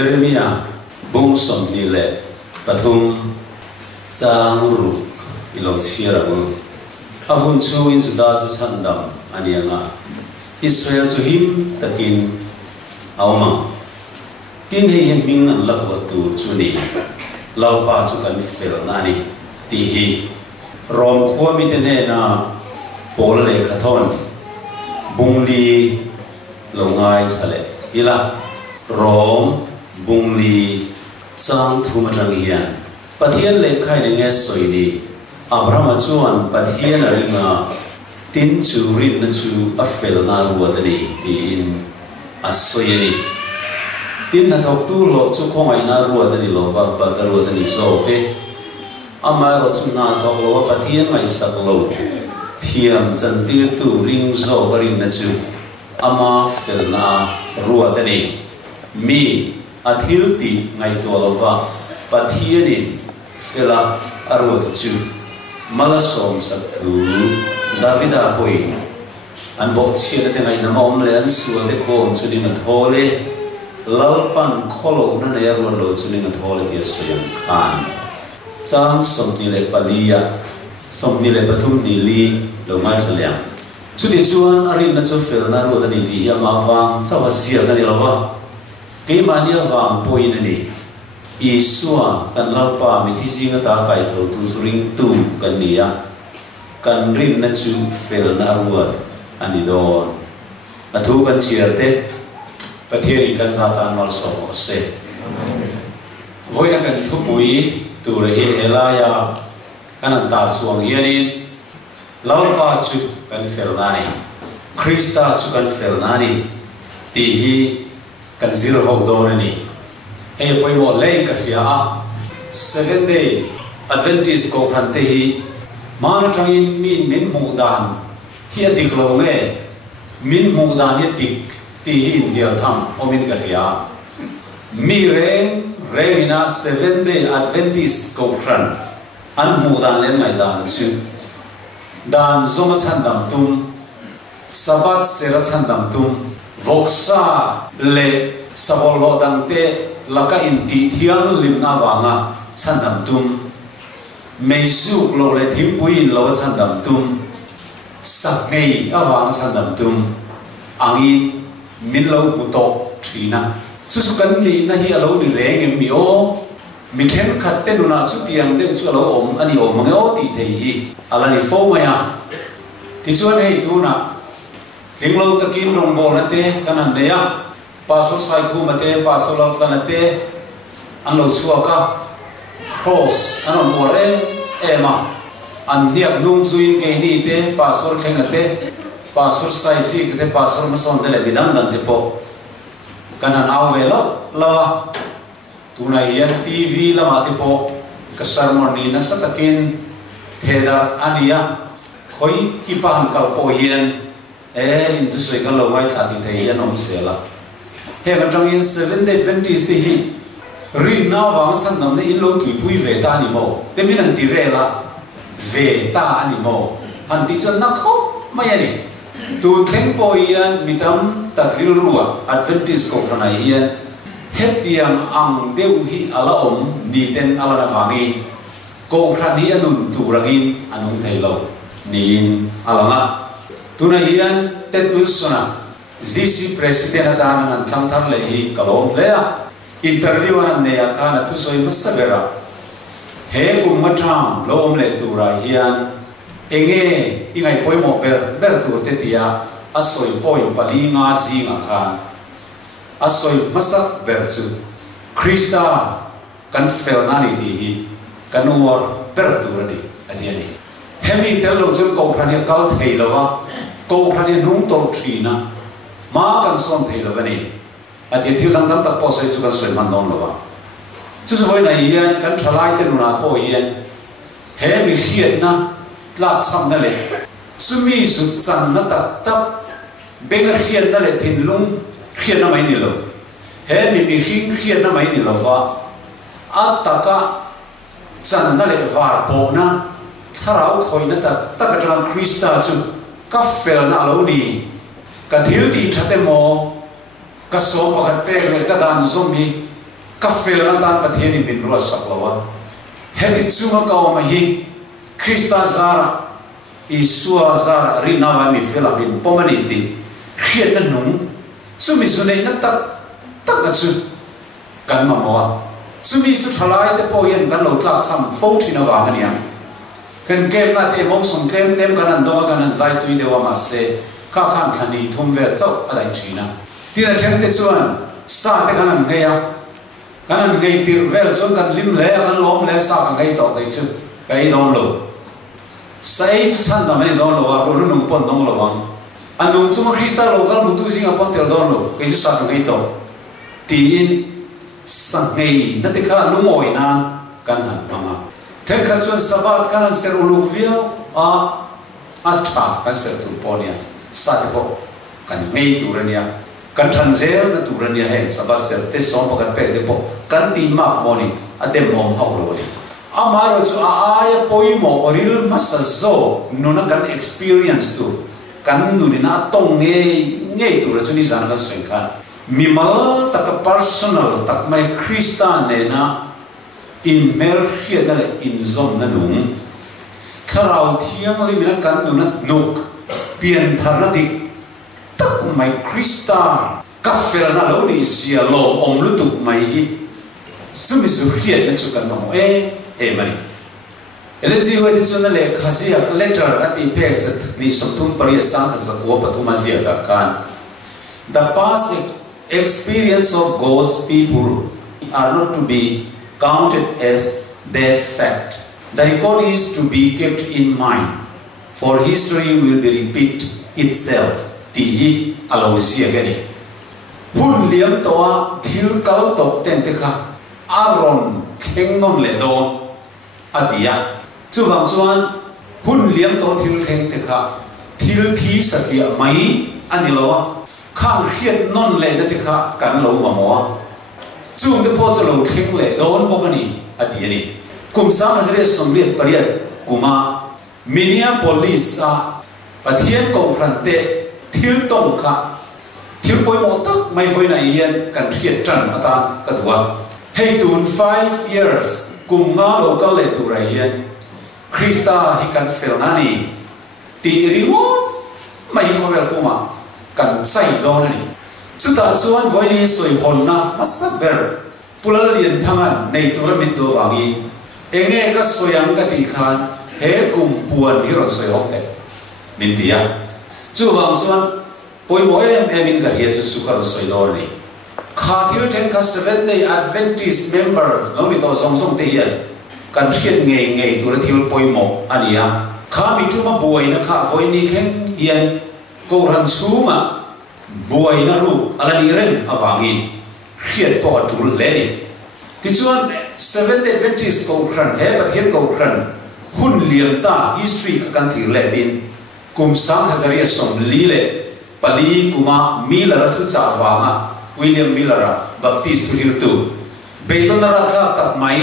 Jeremiah bung som ni le pathum chang ru ilong chiramu ahun chu in juda chu chandam anianga Israel chu him takin awma tin hei heming an lakwa tu chu ni laupa chu kan fel na ni ti hi rom khuwa mi te ne na pol le khathon bungli longai thale ila rom bungli chang thuma tang hian pathian le khai ne nge soini abraham chuan pathian aringa tin chu rin na chu a fel na ruatani tin asoyani tin na thok tu lo chu khongai na ruatani lo va ba ta ruatani so ke ama ro chu na thok lo pathian mai sak lo thiam chan tir tu ring zo barin na chu ama fel na ruatani mi athil ti ngai to lova pathianin fela arwat chu malasom sathu davida poi an bo china te ngai na mom le an sual te khom chu ni na thole lalpan kholo na ne ro lo chu ni na thole ti soyam khan chang som ni le palia som ni le pathum ni li lo ma thaliam chu ti chuan arin na chu fel na ro da ni ti ya ma wang chawa sia na ni lova ke mania wang poin ni isua kan lalpa mi thi singa ta kai tho tu suring tu kan nia kan rin na chu fel na ruat ani don athu kan chiarte pathiani kan satan mal so se voina kan thu pui tu re helaya kan ta chuang yanin lalpa chu kan fel na ni krista chu kan fel na ni ti hi kan zero ho do ni e poi mo le ka fia a 7 day adventist ko khan te hi ma thang in min mu dan hi adik lo nge min mu dan hi tik ti hi india tham omin ka fia mi reng ina 7 day adventist ko khan an mu dan len mai dan chu dan zoma chandam tum sabat sera chandam tum voksa le sabolo dang te laka inti thiang lim na wanga chandam tum meisu lo le thim puin lo chandam tum sakngei awang chandam tum angi min lo muto thina chu kan li na hi alo ni reng mi o mi then khat te nuna chu tiang de chu alo om ani om nge o ti thei hi ala ni fo maya ti chuan hei tu na linglo takin rong bol na te kanan ne ya pastor sai khu mate pastor lot la na te an lo chuaka cross an on ore ema an diak nung zuin ke ni te pastor thenga te pastor sai si ke te pastor ma son de le bidang dan te po kanan aw velo lawa tunai ya tv la ma te po ka sermon ni na satakin theda ania khoi ki pa han kal po hian in tu soi kan lo mai thati thei ya nom sela he kan tang in 7 day adventist ti hi rin na wang san nam ne in lo tui pui ve ta ni mo te min an ti ve la ve ta ani mo han ti chon na kho mai ani tu thleng po ian mitam takril ruwa adventist ko khana ian hetiam ang deu hi ala om ni ten ala na wangi ko khani anun turangin anung thailo nin alanga tuna hian Ted Wilson GC president adana nan thangthar le hi kalom le interview an ne akana thu soi masabera he kum matham lom le tura hian enge ingai poimo ber tur te tia asoi poi pali nga zinga khan asoi masak ber chu krista kan fel nani ti hi kanuar ber tur ni adiani hemi telo chu ko khrani kal thei lawa ko khrani nung to thina ma kan son thei lawani ati thil dang dang tak po sai chu kan soi man non lawa chu so voi na hian kan thalai te nuna po hian he mi hiat na tlak sam na le chumi su chan na tak tak bengar hiat na le thin lung hiat na mai ni lo he mi hiat na mai ni lawa ataka chan na le var po na tharau khoi na ta takatran krista chu ka fel na lo ni ka thil ti thate mo ka so pakhat pe le ka dan zomi kafel na tan pathian in bin ro saklawa heti chunga ka ma hi Krista zara Isua zara rinawa mi fela bin pomaniti khian na nung chumi sunei na tak na chu kan ma moa chumi chu thalai te po yen kan lo tlak cham fo thina wa ngania kan kem na te mong song kem kan an do kan an zai tui dewa ma se ka khan thani thum ve chau alai thina tina them te chuan sa te kan an ngeya kan an ngei tir vel chuan kan lim le kan lom le sa kan ngei to kai chu kai don lo sai chu chan da mani don lo wa ro nu pon dong lo wang anung chu Krista local mutu sing apon tel don lo kai chu sa kan ngei to tin sang ngei na te kha lumoi na kan han mama then kha chuan sabat kan ser uluk viau a tha kan ser tu ponia sa te po kan ngei tu rania kan than zel na tu rania he sabat ser te som pa kan pe te po kan ti ma moni adem mom hau lo ni amaro chu aya poimo oril masazo nuna kan experience tu kan nunina tong ngei tu ra chu ni zan ka soi khan mimal tak personal tak mai Krista ne na in mel hiat na le in zom na nung tharau thiang li mina kan nu na nuk pian thar na dik tak mai Krista ka fel na lo ni sia lo om lu tuk mai hi sumi su hiat na chu kan mo mani ele ji ho ti chuna le khazia letter ati pex ni somthum pariya sang ka ko pathuma zia ka kan the past experience of God's people are not to be counted as that fact. The record is to be kept in mind, for history will be repeat itself. Ti alozia gani. Hun liam toa thil kal tok ten te kha aron thengnon le don adia. Chu wang chuan hun liam to thil theng te kha thil thi sakia mai anilowa khang khiat non le na te kha kan lo ma mo chung te po chu lo theng le don mo kani ati ani kum sa ka sere som le pariat kuma Minneapolis a pathian ko khan te thil tong kha thil poi mo tak mai voi na yen kan khiat tran ata ka duwa hey tun 5 years kum nga lo ka le tu ra yen Krista hi kan fel nani ti riwo mai ko vel puma kan sai do na ni chuta chuan voi ni soi hon na masaber pulal lian thangan nei tur min do wangi enge ka soyang ka ti khan he kum puan hi ro soi hok te min dia chu wang chuan poi mo in ka hi chu su ka ro soi do ni kha thil ten ka 7 day Adventist members no ni to song song te yan kan khiat ngei tur thil poi mo ania kha mi tu ma buai na kha voi ni khen hian ko ran chuma buai na ru ala ni ren awangin khiat po atul le ni ti chuan 7 day Adventist ko kran he pathian ko kran hun liam ta history kan thir le tin kum sang hazaria som li le pali kuma milara thu cha wanga William Millara Baptist tu hirtu beton ra tha tak mai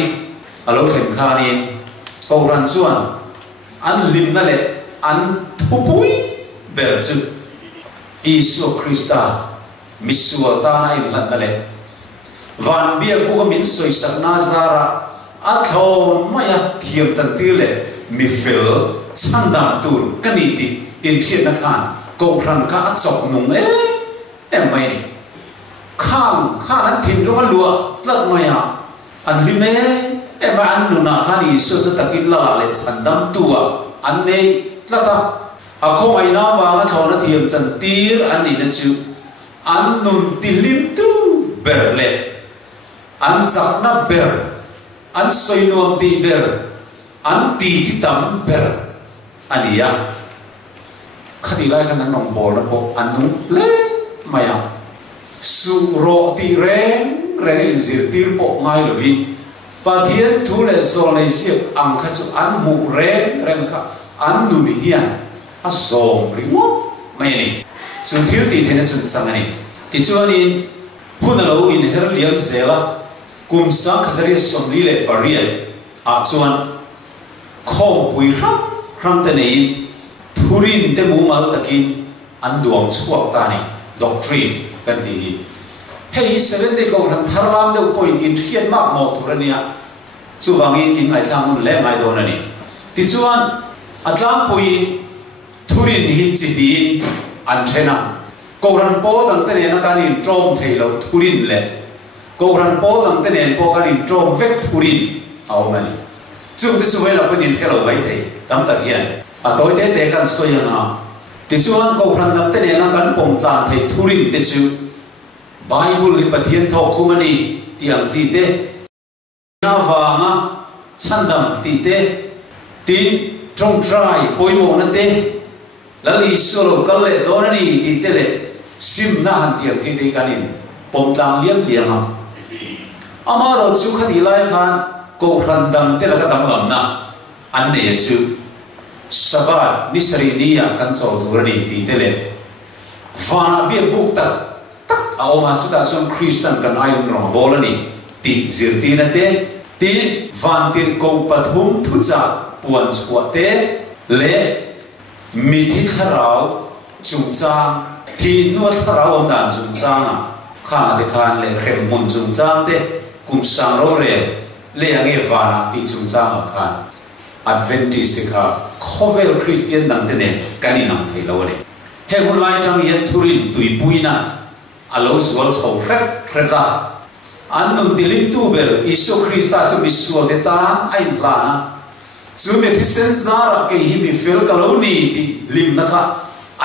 alo khen khanin ko ran chuan an lim na le an thupui ber chu Isu Krista misual ta na in lan na le van bia bu min soi sakna zara a thom maya thiam chan ti le mi fel chandam tur kaniti in khiat na khan ko ran ka chok nung mai ni khang an thim lo lua tlak maya an lime ma an nu na khan Isu sa takin la le chandam tua an nei tlata ako mai na wa na thona thiam chan tir an ni na chu an nun tilim tu berle an chak na ber an soi nuam ti ber an ti tam ber ania khati lai khan nong bol na po an nu le maya su ro ti reng zir tir po ngai lo vi pathian thu le so nei siap ang kha chu an mu reng kha an nu mi hian a som riwo mai ni chun thil ti thena chun changani ti chuani phunalo in her liam zela kum sa khazari som li le paria a chuan khom pui ram te nei thurin te mu mal takin an duam chuak ta ni doctrine kan ti hei 7 day ko ran tharlam de point in khian mak mo thurania chuwangin in ngai thangun le ngai donani ti chuan atlang pui thurin hi chitin an thena ko ran po dang te ne na kanin trom theilo thurin le ko ran po dang te ne po kanin trom vek thurin au mani chung te chuwai la panin hello vai thei tam tak hian a toi te kan soyanga ti chuan ko ran dang te ne na kan pom tlan thei thurin te chu Bible li pathian thok khumani tiang chi te na wanga chandam ti te tin trong trai poimo na te lali solo kalle donani ti te le sim na han tiang chi te kanin pom tlang liam liam amaro chu khati lai khan ko khandam te la ka dam lam na an ne chu sabat nisari niya kan chaw durani ti te le vana bi buk ta Aoma sudah son Kristen kan ayun rong bolani ti zirti na te ti vantir kong pathum thuja puan suate le mithi tharau chungchang ti nuat tharau om dan chungchang kha de khan le khem mun chungchang te kum sang ro re le ange vana ti chungchang khan Adventist ka khovel Christian dang te ne kaninam thailo le he gun lai tang yen thurin tui puina alo zual chho khret annum dilim tu ber isu Krista chu misua de ta ai la chu me thi sen zara ke hi mi fel kaloni ti lim na kha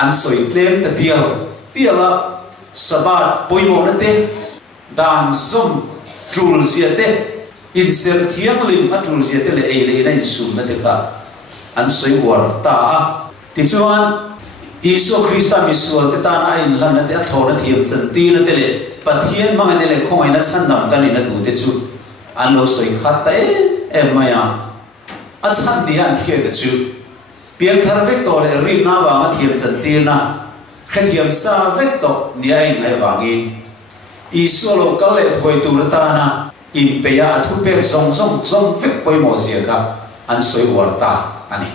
an soi tlem ta tiala sabat poimo na te dan zum trul ziate in ser thiang lim a trul ziate le ei le na in sum na te kha an soi war ta ti chuan Isu Krista misua te ta ai lan na te athora thiam chan ti na te le pathian manga ne le khongai na chandam kan ina tu te chu an lo soi khat ta e maya a chan di an khie te chu pian thar vek to le ri na wa ma thiam chan ti na khathiam sa vek to ni ai ngai wangi Isu lo kal le thoi tu ta na in pe ya thu pe song vek poi mo sia ka an soi war ta ani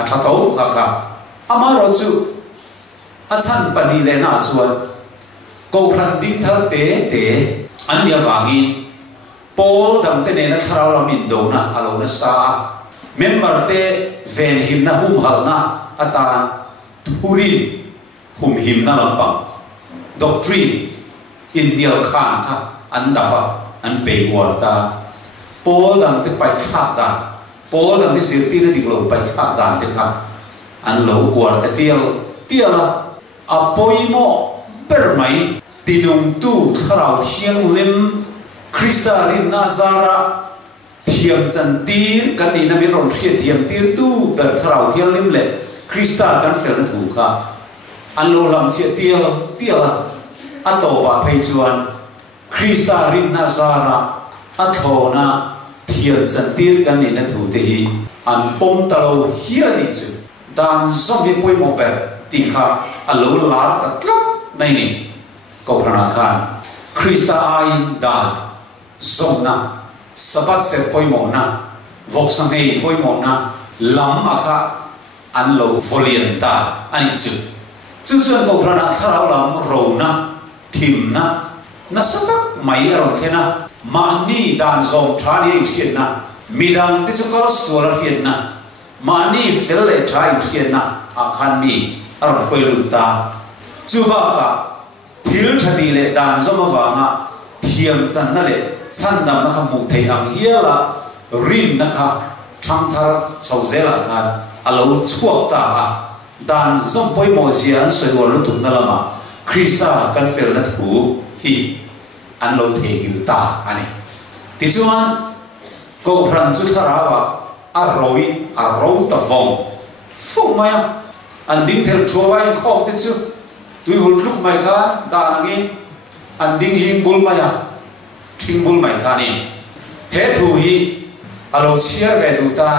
a tha tho kha amaro chu achan pani le na chuan ko khan dim thar te anya wangi pol dam te ne na tharau lam in do na alo na sa member te ven him na hum hal na atan thurin hum him na lampang doctrine in dial khan kha an dapa an pe war ta pol dam te pai thak da pol dam te sirti na diklo pai thak dan te kha an lo war ta tiala apoimo permai tinung tu tharau thiang lim Krista rin nazara thiam chan tir kan ni na mi ron khia thiam tir tu ber tharau thiang lim le Krista kan fel na thu kha an lo lam chia tiala ato ba phei chuan Krista rin nazara athona thiam chan tir kan ni na thu te hi an pom talo hia ni chu dan zombie poi mo per tikha alo la tat nai ni ko prana khan Krista ai dan zomna sabat se poi mo na vok sang ei poi mo na lam akha an lo volienta ani chu ko prana tharau lam ro na thim na sata mai ron thena ma ni dan zom thani thien na midang ti chu ko suar hien na mani fel le thai khian na akhan ni ar khoi lu ta chuba ka thil thati le dan zoma wanga thiam chan na le chan dam na kha mu thei ang hiala rin na kha thang thar chawzela khan alo chuak ta dan zom poi mo jian soi wor lu tu na lama Krista kan fel na thu hi an lo thei gil ta ani ti chuan ko phran chu tharawa arrow ta vong phong maya an ding thel thowai khok te chu tui hul luk mai kha da nangi an ding hing bul maya thing bul mai kha ni he thu hi alo chia ve tu ta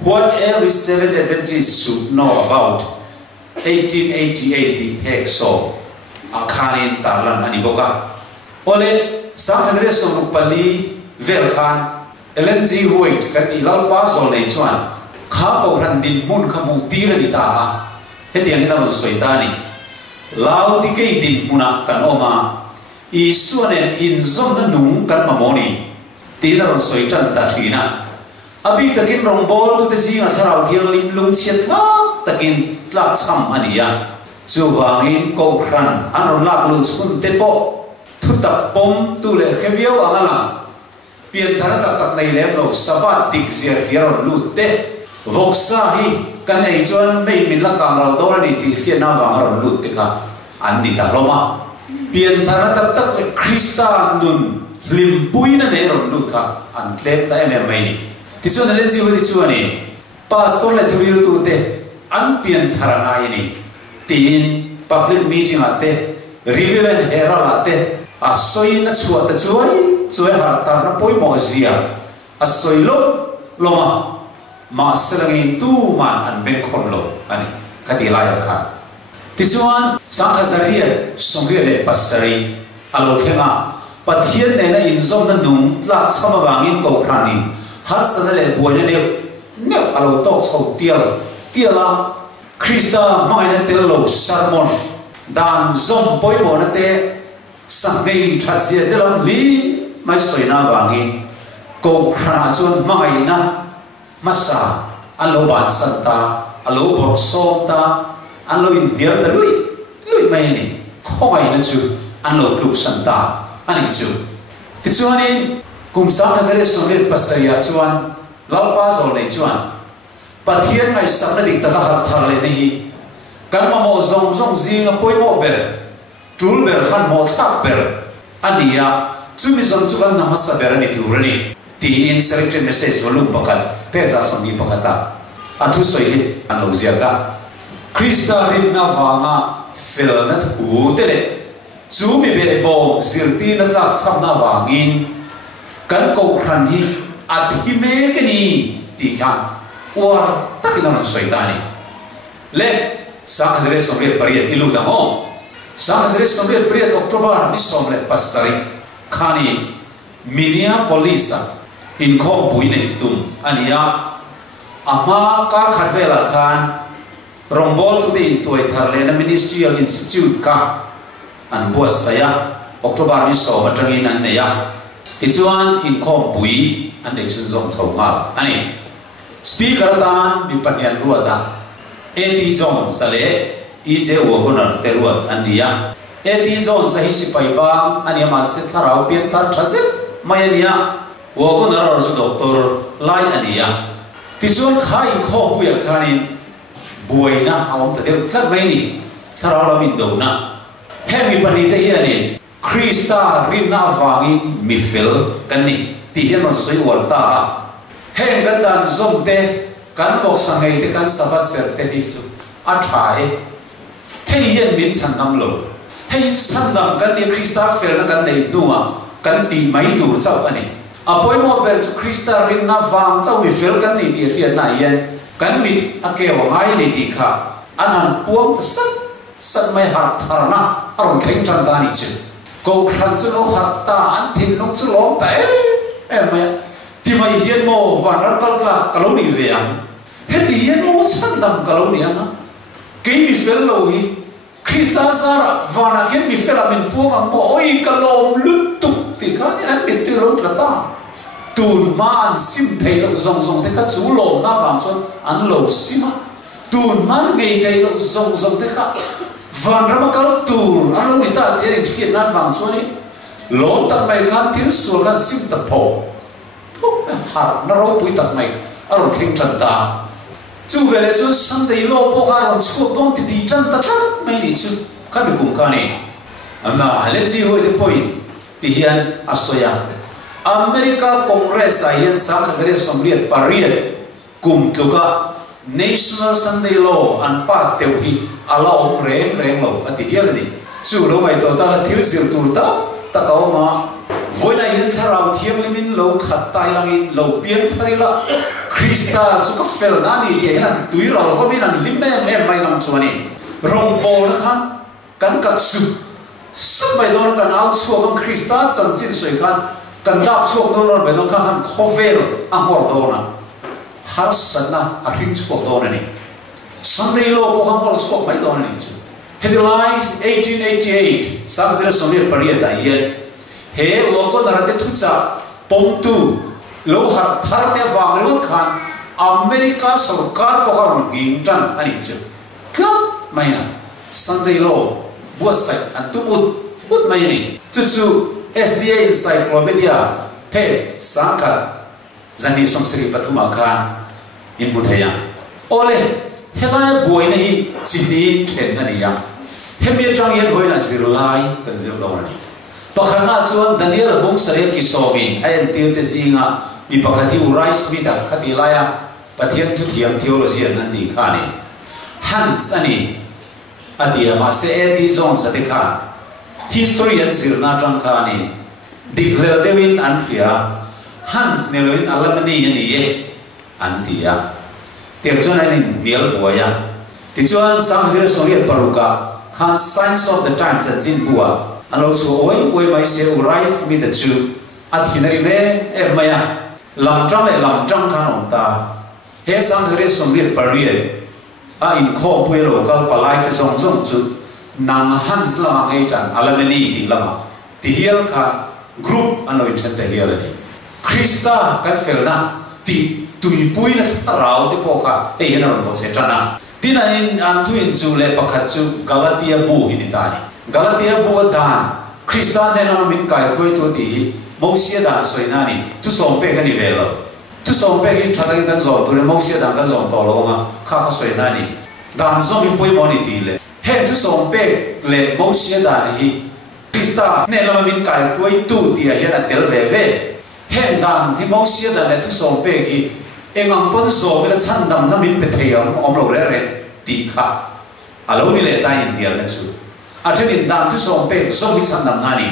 what every seventh Adventist should know about 1888 the pek so akhanin tarlan ani boka ole sanghazre so pali vel khan LMG White kan ilal pa sol nei chuan kha ko ran din mun khamu tir ni ta he tiang na soi ta ni lao ti ke din muna kan oma isuanen in zom na nung kan mamoni ti na ron soi chan ta thina abi takin rong bol tu te singa tharau thiang lim lung chiat thak takin tlak cham ania chu wangin ko khran anon lak lu chun te po thu tak pom tu le khevio angala pian thana tak tak nei lem lo sabat tik zia hiron lu te voksa hi kan ei chuan mei min la kang lo dor ni ti khian na wang ron lu te ka an ni ta loma pian thana tak tak le krista nun lim pui na ne ron lu ka an tlep ta em mai ni ti chuan len ji wi chuan ni pastor le thuril tu te an pian thara ngai ni tin public meeting ate review and herald ate a soi na chuat ta chuai har tar na poi mo zia a soi lo loma ma selangin tu man an ben khon lo ani khati la ya kha ti chuan sang khazaria songre le pasari alo khenga pathian ne na in zom na nung tla chama wangin ko khranin har sana le boina ne alo to chho tiala krista mai na tel lo sermon dan zom poi mo na te sangai thatsia te lam li mai soina wangin ko khra chun mai na masa alo ban santa alo bor somta alo india ta lui mai ni khoi na chu alo kluk santa ani chu ti chuani kum sa khazale somir pasaya chuan lalpa zol nei chuan pathian ngai sakna dik taka har thar le nei kan ma mo zong zinga poi mo ber tul ber kan mo thak ber ania chumi zong chu kan namasa ber ani turani ti in selected message volume pakat peza somi pakata athu soi an lo zia ka krista rin na wanga fel na thu tele chumi be bo zirti na tlak cham na wangin kan ko khran hi athi me ke ni ti kha war takina na soitani le sakazre somre pariat ilu da mo sakazre somre pariat october ni somre pasari khani Minneapolis in khom puine tum ania ama ka kharvela khan rongbol tu in toy tharle na ministerial institute ka an buat saya october ni so batangin an neya tichuan in khom pui an nei chun zong thongal ani speaker tan mi panian ruata eti jong sale ije wogonar teruat ania eti jong sahi sipai bang ania ma se tharau pian thar thasit mayania wogonar ar doctor lai ania tichuan khai khom pui khanin buaina awam ta deu thak mai ni tharau lamin do na hemi pani te hianin krista rinna wangi mifel kani ti hian soi warta heng kan dan zomte kan bok sangai te kan sabat ser te hi chu a thai hei yen min chan nam lo hei chan nam kan ni krista fel na kan nei nuwa kan ti mai tur chau ani apoi mo ber chu krista rinna wang chau mi fel kan ni ti rian na yen kan mi ake wa ngai ni ti kha anan puam ta sat mai har tharna aron theng chan ta ni chu ko khan chu lo hat ta an thin nok chu lo ta em mai ti mai hian mo vanar kal kla kaloni ve am heti hian mo chan dam kaloni anga ke mi fel lo hi krista sara vana ken mi fel amin pu am mo oi kalom lutuk ti kha ni an mit ti lo ta tun man sim thei lo zong te kha chu lo na wang chon an lo sima tun man ngei thei lo zong te kha van ramakal tur an lo ni ta ti ri khian na wang chon ni lo tak mai khan tin sur kan sim ta pho ha na ro pui tak mai aron thing chan ta chu vele chu sunday lo po ka ron chu don ti chan ta thak mai ni chu ka bi kum ka ni ama hale ji ho de point ti hian asoya America Congress hian sa khazare somriat pariat kum tluka national sunday law an pass teu hi ala om reng lo ati hian ni chu lo mai to ta thil zir tur ta ka ma voina in tharau thiam limin lo khat tai langin lo pian tharila krista chu ka fel na ni ti hian tui ro ko min an lim em mai nam chuani rong bol khan kan ka chu sab mai don kan out chu kan krista chang chin soi khan kan dap chu don mai don khan khovel amor dona har sana a ring chu don ni sunday lo ko kan mor chu mai don ni chu headline 1888 sang zira Soviet period da yen he wo ko narate thucha pomtu lo har thar te wang rut khan America sarkar pokar ging tan ani chu ka maina Sunday lo buat antu ut maini chu SDA encyclopedia pe sangka zani somsri patuma khan input haya ole helai boy nahi chini then ani ya hemia chang yen boy na zirlai ka zir dawani pakhana chuan Daniel bung sare ki somin ai tir te zinga mi pakhati urai smita khati laya pathian tu thiam theology an di khani Hans ani adia ma se eti zon sa dekha historian zirna tang khani declare devin anfia Hans neloin alamani yani ye antia tiap chuan ani nial buaya ti chuan sang zira Soviet paruka khan signs of the times at jin bua alo chu oi mai se urai mi the chu athinari me e maya lam tang khan om ta he sang zira Soviet period a in kho pui local palai te song chu nang Hans lama ngai tan alamani ti lama ti hial kha group anoi chen te hial ni Krista kan felna ti tui pui na rau te poka e hena ro se tana tina in an tu in chu le pakhat chu Galatia bu hi ni ta ni Galatia bu da Krista ne na min kai khoi to ti mo sia da soi na ni tu som pe ka ni ve lo tu som pe ki thada kan zo tu le mo sia da kan zo to lo ma kha soi na ni dan zo mi pui mo ni ti le he tu som pe le mo sia da ni Krista ne na min kai khoi tu ti a hena tel ve ve hen dan hi mo sia da le tu som pe ki engang pon zo be chan dam na min pe theyam om lo re re ti kha alo ni le ta in dial na chu athen in dan tu som pe so mi chan dam na ni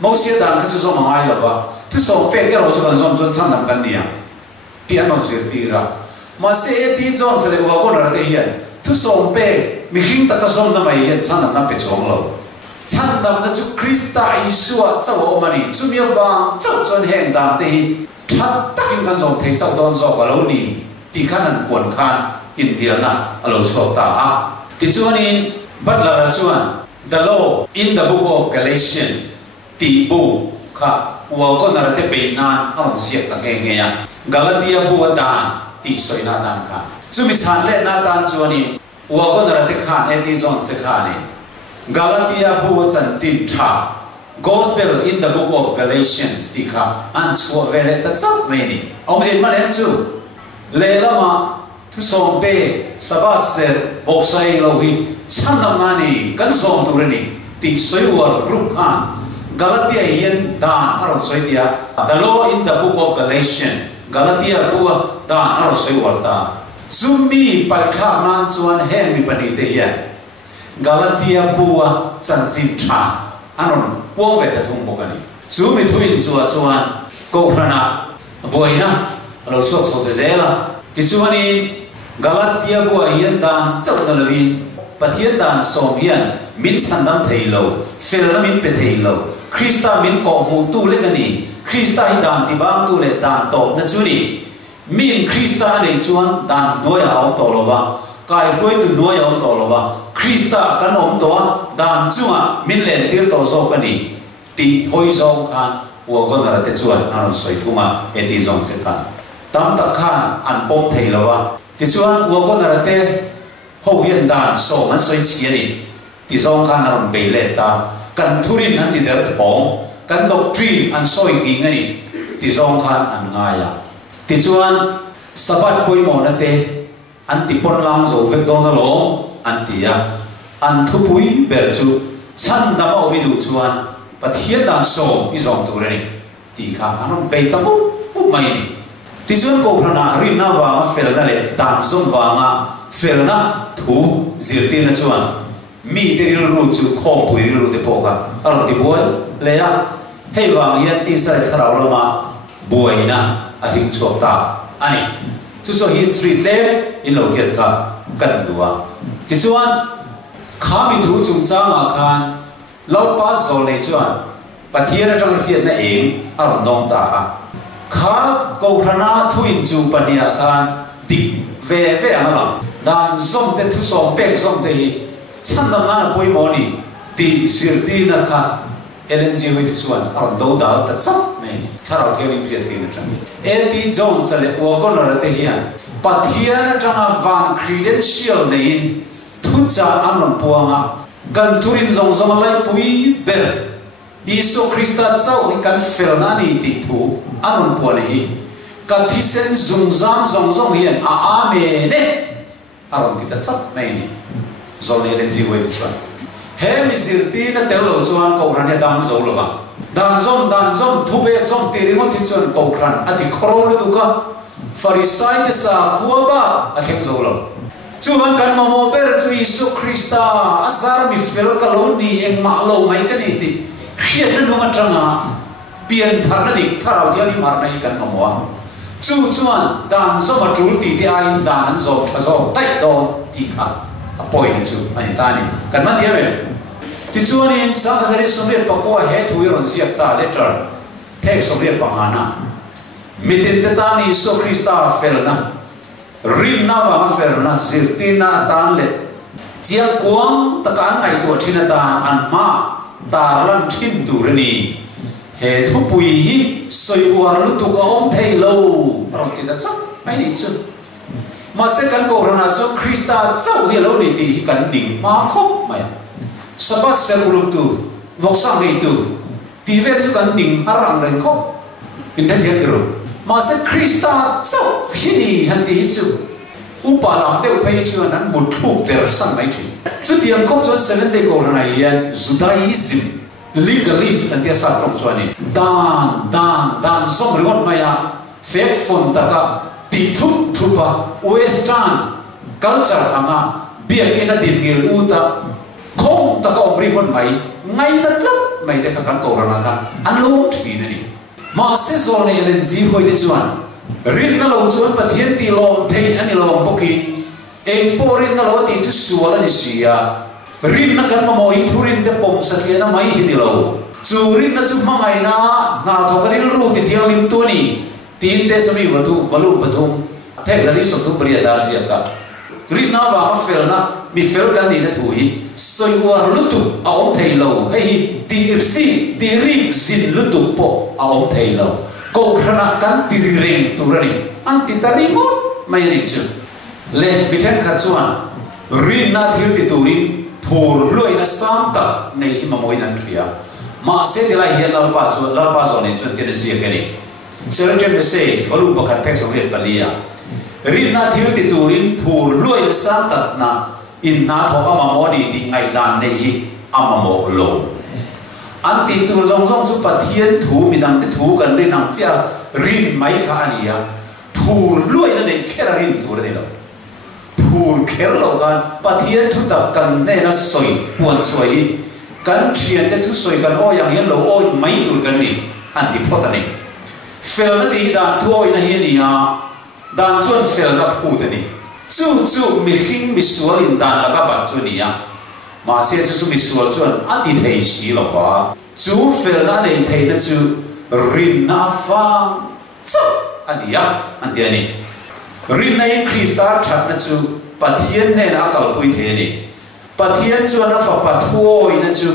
mo sia dan ka chu so ma ai lo ba tu som pe ke ro so kan som chan dam kan ni ya ti an no sir ti ra ma se ti zo se le wa ko na te hian tu som pe mi hing ta ka som na mai hian chan dam na pe chong lo chan dam na chu Krista Isua chaw o mani chu mi wang chaw chon hen dam te thật takin kan zong thei chau don zo alo ni ti khan an kon khan India na alo chok ta a ti chuani batla chuan the law in the book of Galatians ti bu kha wa ko na te pe na ang siak ta nge ya Galatia bu ta ti soi na tan kha chu mi chan le na tan chuani wa ko na te khan e ti zon se khan ni Galatia bu chan chin tha Gospel in the book of Galatians tika an chua vele ta chap me ni om je ma len chu le lama tu som pe sabat se boksai lo hi chan nam na ni kan som tu re ni ti soi war group an Galatia hian dan aron soi dia the law in the book of Galatians Galatia bu dan aron soi war ta zumi pai kha man chuan hen mi pani te hian Galatia bu chan chin tha anon puang ve ta thung bokani chu mi thuin chuan ko khana boina lo sok sok te zela ti chuani Galatia bu hian dan chau na lawin pathian dan som hian min chandam theilo fel na min pe theilo Krista min ko mu tu le kani Krista hi dan ti bang tu le dan to na chuni min Krista ne chuan dan noya au to lo ba kai hoi tu noya au to lo ba Krista kan om to dan chunga min len tir to zo kani ti hoi zong khan wo ko na te chuan an soi thuma e ti zong se khan tam ta khan an pom thei lo wa ti chuan wo ko na te ho hian dan so man soi chi ni ti zong khan an be le ta kan thurin an ti der thong kan doctrine an soi ki ngani ti zong khan an nga ya ti chuan sabat poi mo na te an ti pon lang zo ve do na lo antia an thu pui ber chu chan da ma omi du chuan pathian dan so i zong tu re ti kha anon pe ta mu mai ni ti chuan ko khana rin na wa fel na le dan zum wa nga fel na thu zir ti na chuan mi te ri ru chu kho pui ru te po ka aron ti boy le ya hei wa yan ti sai kharau lo ma boy na a ring chok ta ani chu so history tle in lo kiat kha kan duwa ti chuan kha mi thu chung cha ma khan lo pa zo le chuan pathian atang hiat na eng ar nong ta a kha ko khana thu in chu pania khan dik ve ve ala dan som te thu som pek som te hi chan dam na poi moni ti sirti na kha LNG với chuan ở đâu đó tất sắc này thảo theo những việc tiền trong Eddie Jones là của con là thế hiện pathian trong van credential này thu cha anh làm buông à gần thurin dòng dòng lại bui ber Isu Christa cháu cái căn phèo na này tị thu anh làm buông này cái thi sen dùng giam dòng hiện amen đấy anh làm thì tất sắc này rồi LNG với chuan he mi sirti na telo chuan ko ran ya dam zo lo ba dan zom thu be zom ti ringo ti chuan ko ran ati khoro lu du ka farisai te sa khuwa ba a theng zo lo chuan kan mo per chu Isu Christa asar mi fel ka lo ni eng ma lo mai ka ni ti khian na nu ma tanga pian thar na dik tharau ti ani mar nai kan mo chuan dan zom a tul ti ti ai dan an zo tha zo tai do ti kha apoi ni chu ani ta ni kan man dia me ti chuan in sa ka sari somriat pakwa he thui ron ziak ta letter thek somriat pangana mitin te ta ni so Christa felna rim na wa felna zirtina tan le chiang kuang ta kan ngai to thina ta an ma ta ran thin tu rani he thu pui hi soi war lu tu ka om thei lo ron ti ta chak mai ni chu mà sẽ cần cầu rằng là cho Christa cháu hiểu lâu để thì cần đỉnh mà không mày sabat sẽ cùng tu vóc sang ngày tu thì về cho cần đỉnh harang rồi không in thế hiện rồi mà sẽ Christa cháu khi đi hành đi chứ upa làm đều phải cho anh một thuộc để sang mấy chuyện chứ tiền không cho seven day cầu rằng này Judaism legalist anh ta sát trong cho anh dan xong rồi mày à phép phun ta cả ti thup thupa western culture anga biang ina din ngil uta khom ta ka omri hon mai ngai na tlap mai te ka kan ko rana ka anlo thi na ni ma se zone elen ji hoi de chuan rin na lo chuan pathian ti lom thein ani lom boki eng porin na lo ti chu suala ni sia rin na kan mo hi thurin de pom satia na mai hi ni lo churin na chu mangai na thokaril ru ti thiang lim tu ni तीन ते सभी वधु वलु बधुम फेक जरी सतु बरिया दार जी का ग्रीना वा फेलना मी fail kan ni na thui soi war lutu a om thei lo hei ti ri sin lutu po a om thei lo ko khana kan ti reng tu rani an ti tari mo mai ni chu le bithen kha chuan ri na thil ti turin phur loi na sam ta nei hi ma moi nan thria ma se de la hian lal pa zo ne chu ti zi ke ni Celestial message volume bakat pek somriat palia rin na thil ti turin phur loi sam tat na in na tho ama mo ni ti ngai dan nei hi ama mo lo an ti tur zong chu pathian thu mi dang te thu kan rin ang cha rin mai kha ania phur loi na nei khera rin tur de lo phur kher lo gan pathian thu tak kan ne na soi puan soi kan thian te thu soi kan o yang hian lo oi mai tur kan ni an ti phota ni fel na ti dan thuoi na hian ia dan chuan fel na phu te ni chu mi hing mi sual in dan la ka bat chu ni ya ma se chu mi sual chuan a ti thei si lo wa chu fel na nei thei na chu rin na fa chu adia an ti ani rin na in Christa that na chu pathian ne na kal pui the ni pathian chuan na fa pa thuoi na chu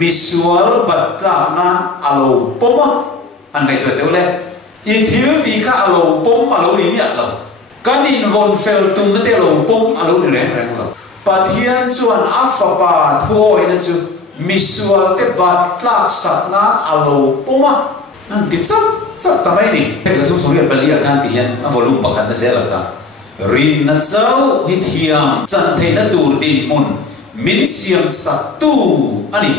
mi sual bat ka na alo poma an ngai to te le in thiếu thì cả alo pom alo ni mi alo kan in von fel tum te lo pom alo ni reng lo pathian chuan afa pa thoi na chu misual te bat tlak sat na alo poma nan ti chap ta mai ni he tu suri bali kan ti hian a volume pakhat na zela ka rin na chau hi thiam chan thei na tur din mun min siam sak tu ani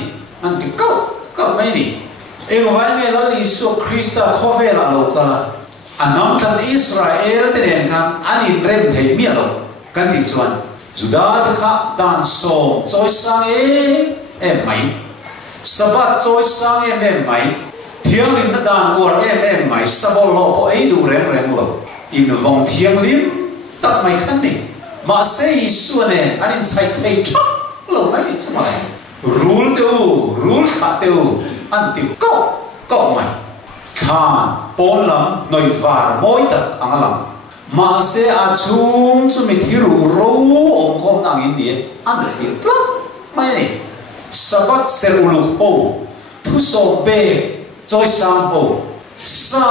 an ti ka mai ni eng vai me la li so Christa khove la lo ka anam tan Israel te den kan anin rem thei mi lo kan ti chuan juda de kha dan so choi sang em mai sabat choi sang em mai thiang lim na dan war em mai sabol lo po ei du reng lo in vong thiang lim tak mai khan ni ma se Isu ne anin chai thei thak lo mai ni chama rule kha teu an ti ko mai than pon lam noi var moi tak angalam ma se a chung chu mi thiru ro ong khom nang in ni an ti tlak mai sabat seruluk ho thu so be choi sam ho sa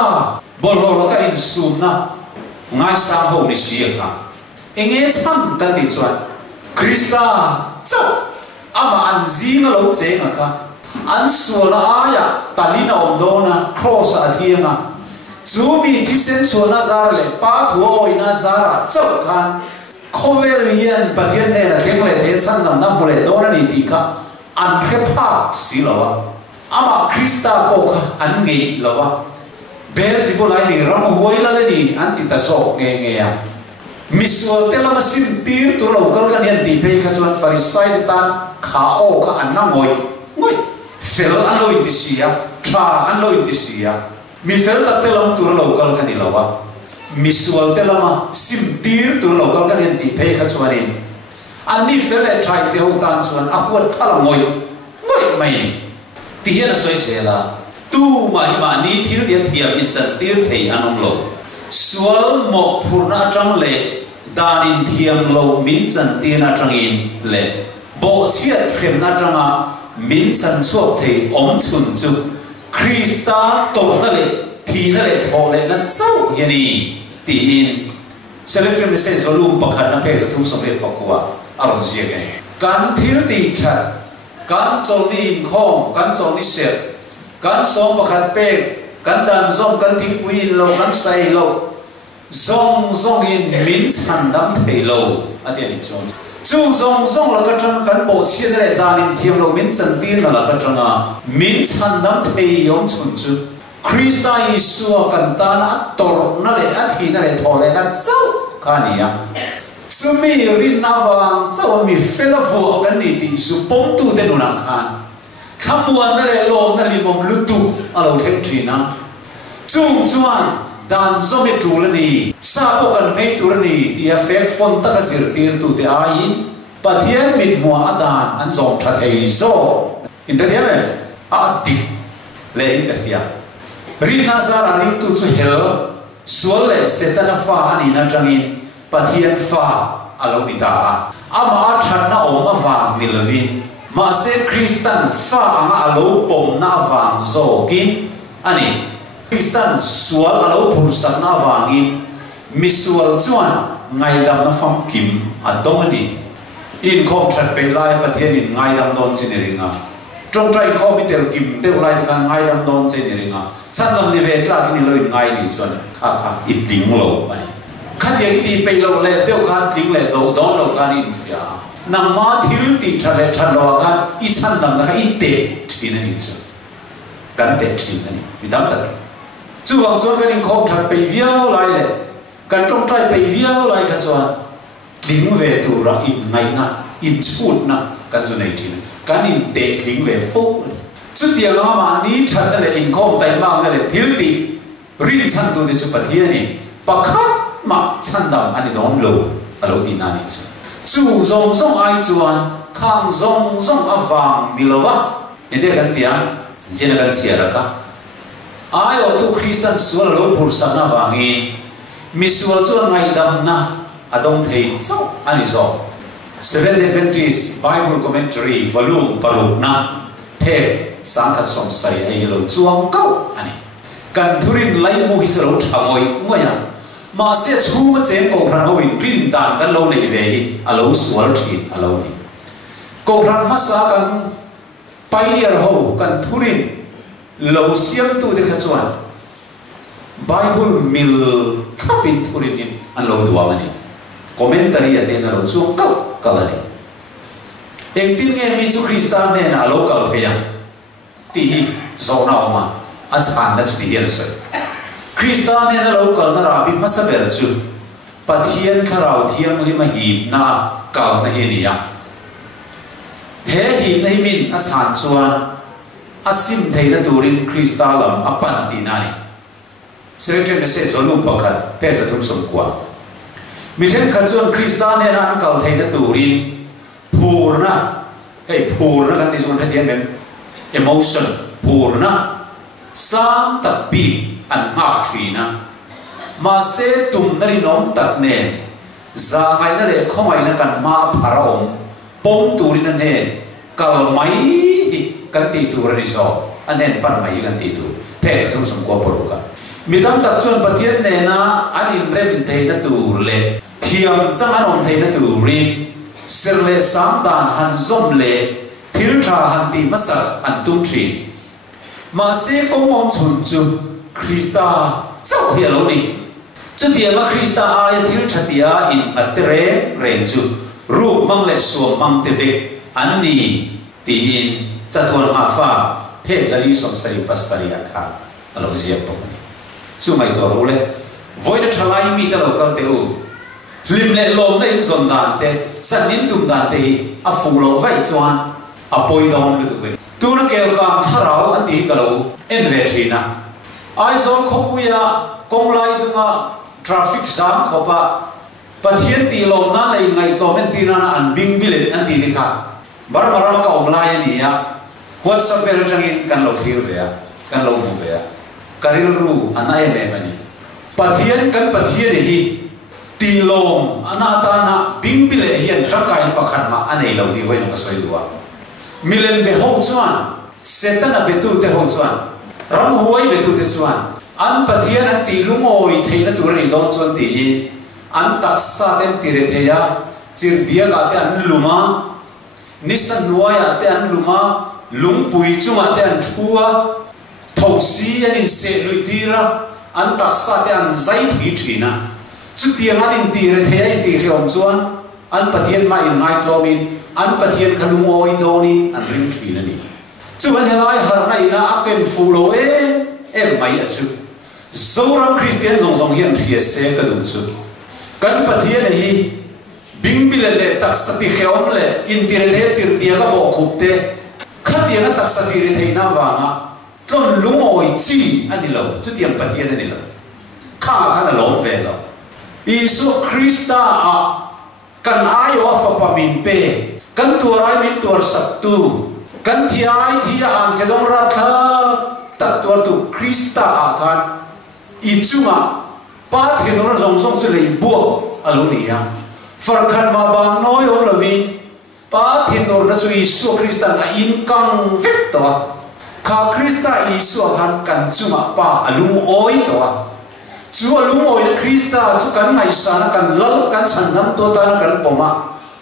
bolo ka in sum na ngai sam ho ni sia ka enge cham kan ti chuan Krista chau ama an zinga lo che nga ka an suala aya talina omdona cross athianga zubi tisen suala zarle pa thuo ina zara chau kan Kovelian pathian ne la khengle the chan nam nam bole dona ni ti ka an khepa silawa ama Krista po ka an ngei lawa bel sibulai ni ram huila le ni an ti ta so nge ya miswal te lama sim tir tu lo kal kan yan ti pe kha chuan farisai tan kha o ka an na ngoi fel an lo ti sia tra an lo ti sia mi fel ta te lam tu lo kal kan ni lawa miswal te lama sim tir tu lo kal kan yan ti pe kha chuan in an ni fel e trai te ho tan chuan a puat khala ngoi mai ti hian soi se la tu ma hi ma ni thil dia thiam in chan tir thei anom lo sual mo phurna atang le danin thiam lo min chan tin atang in le bo chiat khem na tanga min chan chuak thei om chun chu Krista to na le thi na le tho le na chau yani ti in celebrate message volume pakhat na phe sa thum sobe pakwa aron je ke kan thil ti that kan chong ni in khom kan chong ni set kan som pakhat pe kan dan zom kan thing puin lo kan sai lo zong in min chan dam thei lo atiani chong chu zong la ka tang kan bo chien le dan in thiam lo min chan tin la ka tanga min chan dam thei yom chun chu Krista Isua kan tan a tor na le a thi na le tho le na chau ka ni ya sumi rin na wang chau mi fela vo kan ni ti su pom tu te nu na khan khamuan na le lom na li mom lutu alo them thina chung chuan dan zomi tu la ni sa po kan nei tu la ni ti a fek fon ta ka sir tir tu te a in pathian mit mo adan an zom tha thei zo in da dia le a ti le in da dia rin na zara rin tu chu hel sual le setana fa ani na tangin pathian fa alo ni ta ama a that na om awang ni lovin ma se Kristan fa anga alo pom na wang zo kin ani Kristan sual alo pursak na wangin misual chuan ngai dam na fam kim adong ani in khom that pe lai pathian in ngai dam don chineringa trong trai komitel kim te lai kan ngai dam don chineringa chan dam ni ve tla ki ni loi ngai ni chuan kha it ding lo ani khat ye ti pe lo le teu kha ting le do don lo kan in fia nang ma thil ti thale thalo ga I chan dam na I te thin ani chu kan te thin ani midam ta chu wang chuan kan in khom that pe viau lai le kan trong trai pe viau lai kha chuan ding ve tu ra in ngai na in chut na kan zu nei thin kan in te ding ve fo chu tiang ma ni that na le in khom tai ma na le thil ti rin chan tu de chu pathian ni pakhat ma chan dam ani don lo alo ti na ni chu zong ai chuan khang zong awang dilowa ede kan tiang jena kan siara ka ai o tu Kristan sual lo pur sana wangin misual chuan ngai dam na adong thei chau ani zo Seventh Adventist Bible Commentary volume paruk na the sangkhat som sai ai lo chuang kau ani kan thurin lai mu hi chalo thangoi ngoya ma se chu ma chen ko ran ho in rin dan kan lo nei ve hi alo sual thin alo ni ko ran ma sa kan pioneer ho kan thurin lo siam tu de khachuan Bible mil thapin thurin in an lo duwa ani commentary ate na lo chu kau kalani em tin nge mi chu Kristan ne na lo kal pheya ti hi zo na ma a chan na chu ti hian sai Kristan ne na lo kal na ra bi masaber chu pathian tharau thiam lima hi na kal na he ni ya he hi nei min a chan chuan asim theina turin Krista lam apan ti na ni Selected message volume pakhat pe za thum som kwa mi then khan chuan Krista ne na an kal theina turin phurna kan ti chuan he mem emotion phurna sang tak pi an ha thina ma se tum nari nom tak ne za ngai na le khomai na kan ma pharaom pom turin ne kal mai kan ti tu ri so anen pan mai kan ti tu the thum sam ko poro ka midam tak chuan pathian ne na anin rem the na tur le thiam chang anom the na tur ri sir le sam dan han zom le thil tha han ti masak an tum thi ma se kong om chun chu Krista chau hi lo ni chu ti ma Krista a thil thatia in atre ren chu ru mang le suam mang te ve an ni ti in chaton ha fa the jali som sari pasari akha alo zia po ni chu mai to ro le voi da thalai mi ta lo kal te u lim le lom te zon dan te san nim tum dan te a fu lo vai chuan a poi don lu tu ke tu na kel ka tharau an ti ka lo en ve thina ai zon khopuya kong lai dunga traffic jam khopa pathian ti lom na nei ngai to men ti na an bing bilet an ti ni kha bar maram ka om lai ni ya WhatsApp bel tangin kan lo thir ve ya kan lo mu ve ya karil ru anai me mani pathian kan pathian hi ti lom anata na bing bile hian trakai pakhat ma anei lo ti voi no ka soi duwa milen be ho chuan setana betu te ho chuan ram huai betu te chuan an pathian an ti lungoi theina tur ni don chuan ti an taksa den ti re theya chir dia ga te an luma nisan nuaya te an luma lungpui chunga te an thua thosi an in se lui tira an taksa te an zai thi thina chu tiang an in ti re theya in ti riom chuan an pathian ma in ngai tlomin an pathian khalungoi doni an rim thina ni chu an helai har na ina aken fulo em mai achu zoram Christian zong hian thia se ka dum chu kan pathian hi bing bilale taksati kheom le intirete chir dia ka bo khupte khatia ka taksati re theina wanga tlon lungoi chi anilo chu tiang pathian anilo kha na lo ve lo Isu Krista a kan ayo fa pamin pe kan tuarai min tuar sabtu kan thiai thia an chedong ra tha tak tuar tu Krista a kan ichunga pa thinor zong chu le bu alonia farkhan ma bang noi om lawi pa thinor na chu Isu Krista na in kang vek to kha Krista Isu han kan chunga pa alung oi to chu alung oi na Krista chu kan ngai sana kan lal kan chandam to ta kan poma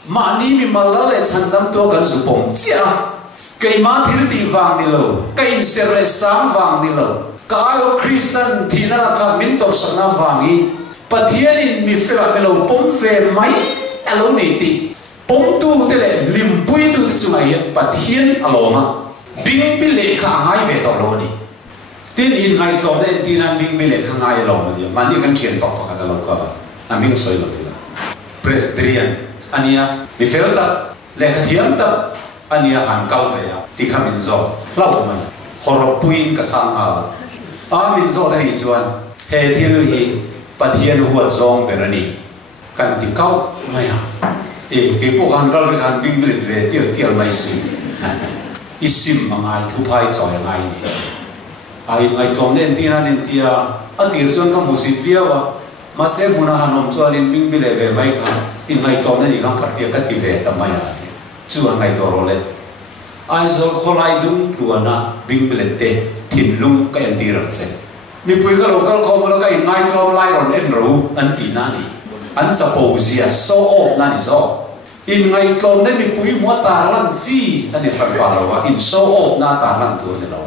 ma ni mi malal le chandam to kan su pom chia kai ma thir ti wang ni lo kai ser le sam wang ni lo kayo Christian thina ka min tor sana wangi pathian in mi fela melo pom fe mai alo ni ti pom tu te le lim pui tu chu mai pathian aloma bing bi le kha ngai ve to lo ni tin in ngai to de tin an bing bi le kha ngai lo ma ni man ni kan thian pak pak ka lo ka ba aming soi lo la presbyterian ania mi fel ta le kha thiam ta ania han kau ve ya ti kha min zo lo ma horop puin ka sang a amin zo da ni chuan he thil hi pathian huat zong berani kan ti kau maya ke po kan kal ve kan bing bing ve tial mai si isim mangai thu phai choi ngai ni ai ngai tom nen tina nen tia atir chuan ka musip viawa ma se muna hanom chuan in bing bile ve mai kha in ngai tom nen ikang khat ke ti ve ta maya chu ngai to ro le ai zol kholai dung tuana bing bile te thin lung ka en ti ran se mi pui ka lokal ko mo ka ngai tom lai ron en ro an ti na ni an cha po zia so off na ni zo in ngai tom ne mi pui mo ta lan chi ani fan pa lo wa in so off na ta lan tu ni lo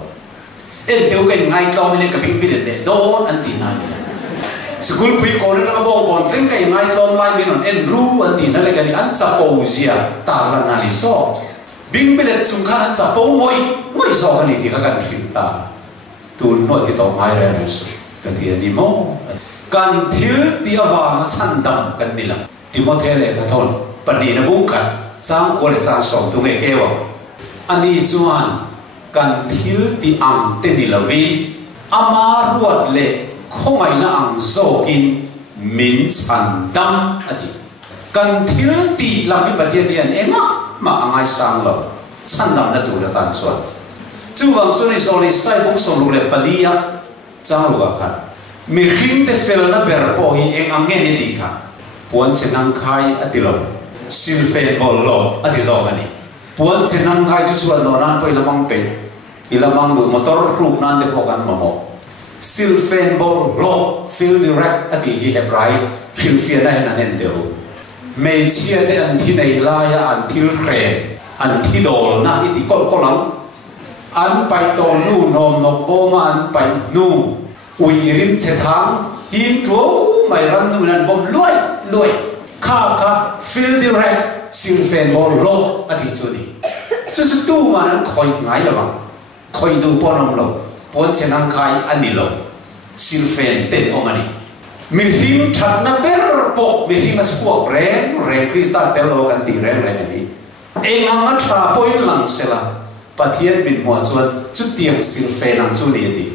en teu ka ngai tom ne ka bing bile ne don an ti na ni school pui ko ne ka bong kon teng ka ngai tom lai mi non en ru an ti na le ka ni an cha po zia ta lan na ni so bing bile chung kha an cha po moi so ka ni ti ka kan thim ta tu no ti to mai re ne su ka ti ni mo kan thil ti awa ma chan dam kan ni la ti mo the le ka thon pani na bu ka chang ko le chang som tu nge ke wa ani chuan kan thil ti ang te ni la vi ama ruat le khomai na ang zo kin min chan dam ati kan thil ti la mi pathian ni an enga ma angai sang lo chan dam na tu na tan chuan chu wang chu ni so ni sai bong so lu le palia chang lu ka khan mi hring te fel na ber po hi eng ang nge ni ti kha puan chen ang khai atilo silfen bol lo ati zo ani puan senang kai chu chuan no nan poi lamang pe ilamang du motor ruk nan de pokan mamo silfen bol lo feel direct ati hi hebrai fil fia na hen anen deu me chia te an thi nei la ya an thil kre an thi dol na iti kol kolang an pai to nu nom nok bo ma an pai nu ui rim che thang hin tuo mai ran nu nan bom luai kha feel direct silfen bol lo ati chu ni chu tu ma nan khoi ngai la bang khoi du ponom lo pon chenang kai ani lo silfen ten omani mi rim that na ber po mi rim as po re krista telo kan ti re ni engang a tra poi lang sela pathian bin mo chuan chu tiang silfen ang chu ni ti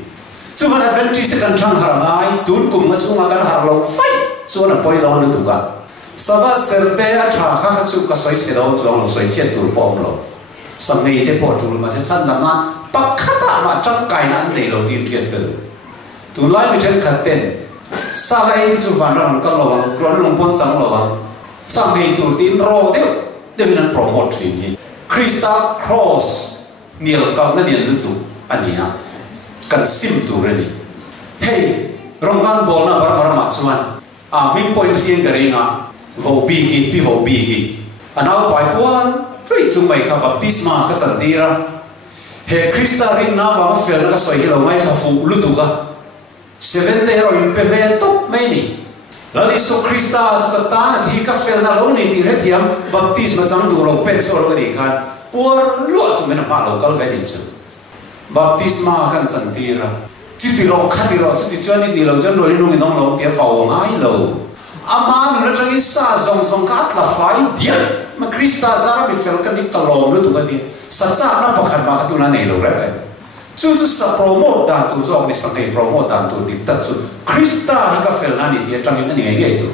chu man advantage kan thang harangai tun kum ma chunga kan har lo fai chuan a poi lo tu ka saba serte a tra kha chu ka soi che do chuang lo soi che tur pom lo sam nei te po tu ma se chan na ma pakhata ma chak kai nan nei lo tin piet ka tu lai mi chen khat ten sa lai chu van ran ka lo wang kron lung pon chang lo wang sam nei tur tin ro de nan promote thin ni krista cross niel ka na niel lu tu ania kan sim tu re ni hey rong kan bol na bar ma chuan a mi point hian ga ringa vo bi ki pi vo bi ki anau pai puan tui chung mai kha baptisma ka chan tira he krista ring na wa fel na soi hi lo mai kha fu lu tu ka 7 day ro in pe ve top mai ni lali so krista ka ta na thi ka fel na lo ni ti re thiam baptisma chang du lo pen so lo ni khan por lu chu men ma lo kal ve ni chu baptisma kan chan tira chi ti ro kha ti ro chi ti chuan ni lo jan ro ni nung nong lo te fa wo ngai lo ama nu na chang sa zong ka tla fai dia ma krista zara mi fel kan ni kalom lu tu ka ti sa cha na pakhat ba ka tu na nei lo re chu sa promote dan tu zo ni sang nei promote dan tu dik ta chu krista hi ka fel na ni ti chang ni ngai tu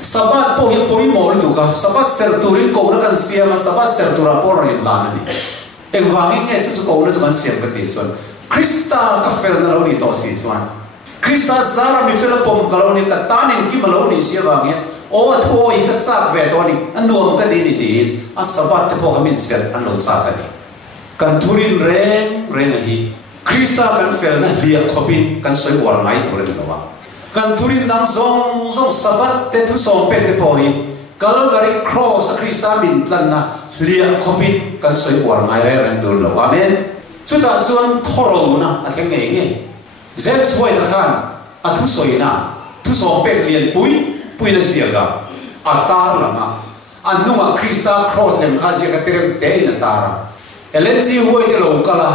sabat po hi mo lu tu ka sabat ser tu rin ko na kan sia ma sabat ser tu ra por rin la ni eng wangi nge chu ko na man siam ka ti son krista ka fel na lo ni to si chuan krista zara mi fel pom ka lo ni ka tanin ki ma lo ni sia wangi o tho i ka chak ve to ni anuam ka di ni ti a sabat te po ka min set an lo cha ka ni kan thurin re na hi krista kan fel na lia khopin kan soi war ngai to re na wa kan thurin dang zong sabat te thu som pe te po hi calvary cross krista min tlan na lia khopin kan soi war ngai re ran dur lo amen chu ta chuan thoro na a thleng nge james hoi na khan a thu soi na thu som pe lian pui na sia ga atar lama anuma krista cross lem kha sia ka terem te na tara LNG hoi te lo kala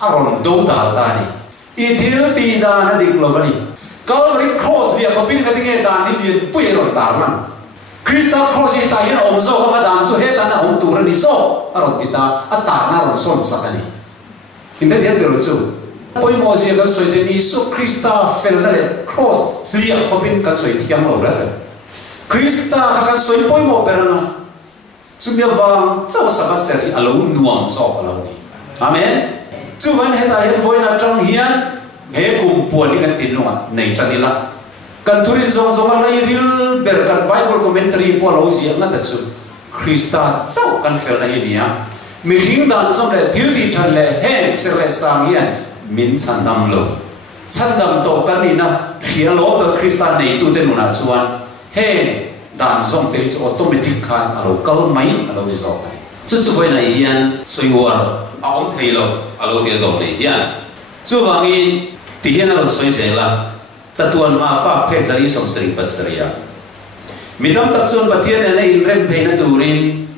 aron do dal ta ni I thil ti da na dik lo ni calvary cross lia ko pin ka ti nge da ni lian pui ron tar man krista cross hi ta hian om zo ka dan chu he ta na om tur ni zo aron ti ta ata na ron son sa ka ni in the end ro chu poi mo sia ka soi te ni so krista fel na le cross lia ko pin ka soi thiam lo ra krista ka soi poi mo perana chu mia wang chau sa ka seri alo nuam zo ka lo ni amen chu van he ta hian voi na tang hian he kum puan ni kan tin lunga nei chanila kan thurin zong lai ril ber kan bible commentary po lo zia nga ta chu krista chau kan fel na hinia mi ring dan zong le thil ti than le he ser le sang hian min chan dam lo chan dam to kan ni na khia lo ta krista nei tu te nu na chuan he dan zong te chu automatic khan alo kal mai alo ni zo ka chu voi na hian soi war aom thei lo alo te zo nei hian chu wangin ti hian alo soi se la chatuan ma fa phe jali som sri pasria midam tak chon pathian na in rem theina turin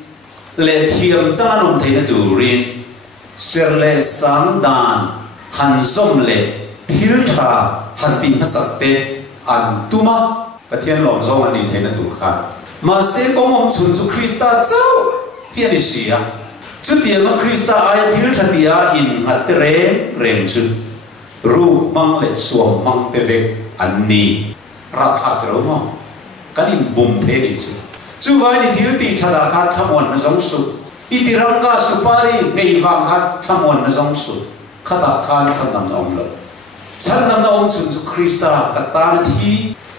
le thiam chanom theina turin ser le sang dan han som le thil tha han ti masakte an tuma pathian lom zo an ni theina tur kha ma se komom chun chu krista chau hian ni sia chu tiama krista ai thil thatia in hat rem chu ru mang le suam mang te vek an ni ra thak ro mo kanin bum the ni chu vai ni thil ti thada kha thamon na jong su itiranga supari nei wang kha thamon na jong su khata khan sanam na om lo chanam na om chun chu krista ka ta na thi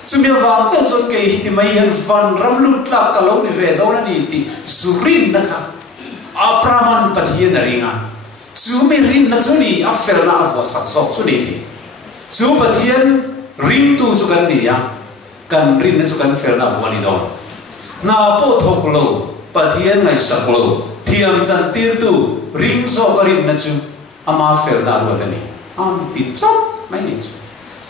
chu mi wang chen son ke hi ti mai han van ram lut la ka lo ni ve do na ni ti surin na kha apraman là ringa chú mi rin na chú ni a fel na avo sak sok chú ni ti chú pathian rin tu chú kan ni ya kan rin na chú kan fel na avo ni don na po thok lo pathian ngai sak lo thiam chan tir tu ring so ka rin na chú ama fel na ro ta ni am ti chop mai ni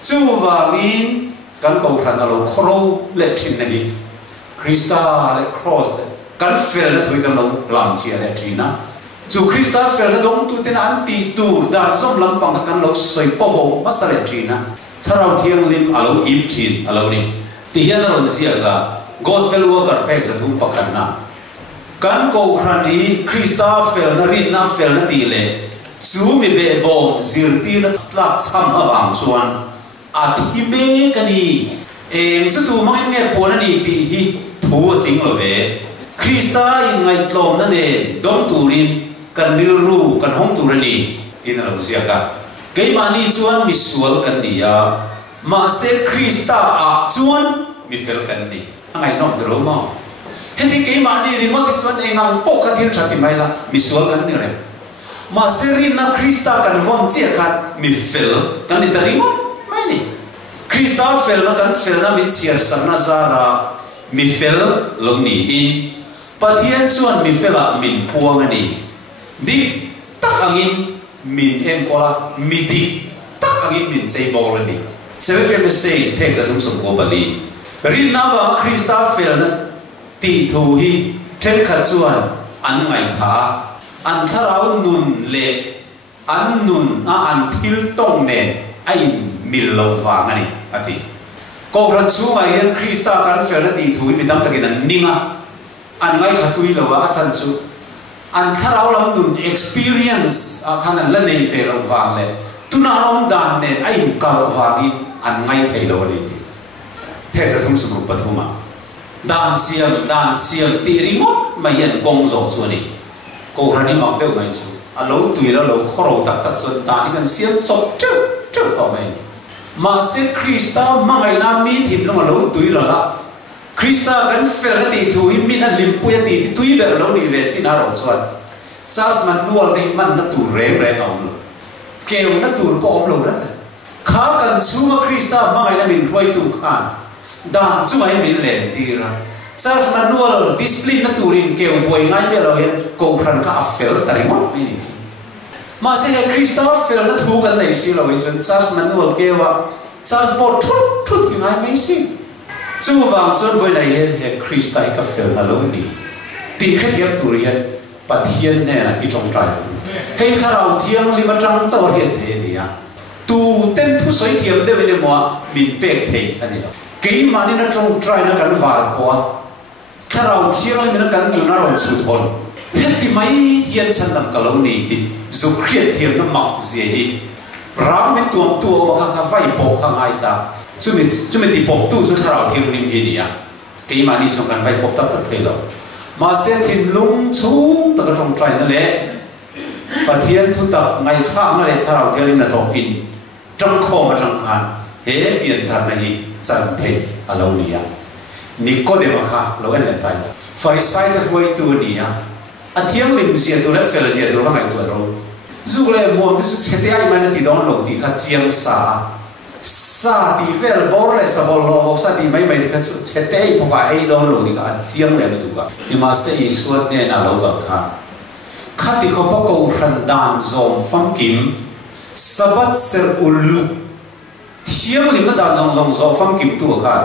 chú wangin kan ko thana lo khoro le thin na ni Krista le cross kan fel na thui kan lo lam chia le thina chú Krista fel na dong tu ten an ti tu da som lam pang kan lo soi po ho ma sa le thina tharau thiang lim alo im thin alo ni ti hian ro sia ga gospel worker pek sa thum pakan na kan ko khrani Krista fel na rin na fel na ti le chú mi be bom zir ti na tlak cham awang chuan a thi me kani chú tu mang nghe po na ni ti hi thu ting lo ve Krista in ngai tlom na ne dom turin kan nil ru kan hong turani tin na lo sia ka ke mani chuan mi sual kan ni ya ma se Krista a chuan mi fel kan ni angai nom dro mo heti ke mani ri mo ti chuan engang po ka tin thati mai la mi sual kan ni re ma se rin na Krista kan vom chia khat mi fel kan ni tari mo mai ni Krista fel na kan fel na mi chia sang na zara mi fel lo ni in pathian chuan mi fela min puang ani di tak angin min en kola mi di tak angin min sei bol ani 7:6 pek za tum som ko bali rin na wa Krista fel na ti thu hi then kha chuan an ngai tha an tharau nun le an nun a an thil tong ne ai mil lo wa ngani ati ko ran chu mai en Krista kan fel na ti thu mi dam takin an ninga an ngai kha tui lo wa chan chu an tharau lam dun experience a khan an la nei fe lo wang le tuna om dan ne ai ka lo wangi an ngai thei lo ni ti the sa thum su pathuma dan siam ti ri mo ma yen kong zo chu ni ko rani mak deu mai chu a lo tui lo khoro tak tak chon ta ni kan siam chop cheu to mai ma se Krista ma ngai na mi thim lo lo tui lo la Krista kan fel na ti thu hi min a lim pu ya ti tui ber lo ni ve chin a ro chuan Charles man nual te man na tu rem re nom lo keu na tur po om lo ra kha kan chu ma Krista ma ngai na min roi tu khan dan chu mai min len ti ra Charles man nual discipline na turin keu boi ngai me lo hen ko khan ka fel tari mo mai ni chu ma se he Krista fel na thu kan nei si lo wi chun Charles man nual kewa Charles po thut ngai mai si chú vàng chôn với này hệ Krista cái phèn là lâu đi tin khách hiệp turian bắt hiền nè là ít trong trái hay khá đầu thiêng li mà trăng cháu hiền thế này à tu tên thu soi thiềm đây bên mua mình bẹt thế anh ấy cái mà nên nó trong trái nó cần vào qua khá đầu thiêng li mình cần nhiều nó rồi sụt hồn hết thì mấy hiền chân làm cả lâu đi thì dù khiết thiềm nó mặc gì đi ráng mình tuồng mà khá vay bộ khá ai ta chú mình đi bọc tu chú thảo thiên linh gì à cái mà đi trong căn vai bọc tất thế rồi mà sẽ thiên lung chú tất cả trong trái nó lẽ và thiên thu tập ngày khác nó lại thảo thiên linh là thọ in trong kho mà trong hàn hết biển thật này chẳng thể ở lâu nè Nicodemus khác lâu anh lại tay phải sai thật với tu nè anh thiên linh gì tu lại phải là gì tu nó ngày tu rồi dù là một cái sự chết ai mà nó đi đón lâu thì khác chiang xa sa ti vel bor le sa bol lo sa ti mai kha chu chete po ga ei don lo ni ka chiang le tu ka ni ma se i suat ne na lo ga kha khati kho pa ko ran dan zom fam kim sabat ser ulu thiam ni ma dan zong zo fam kim tu kha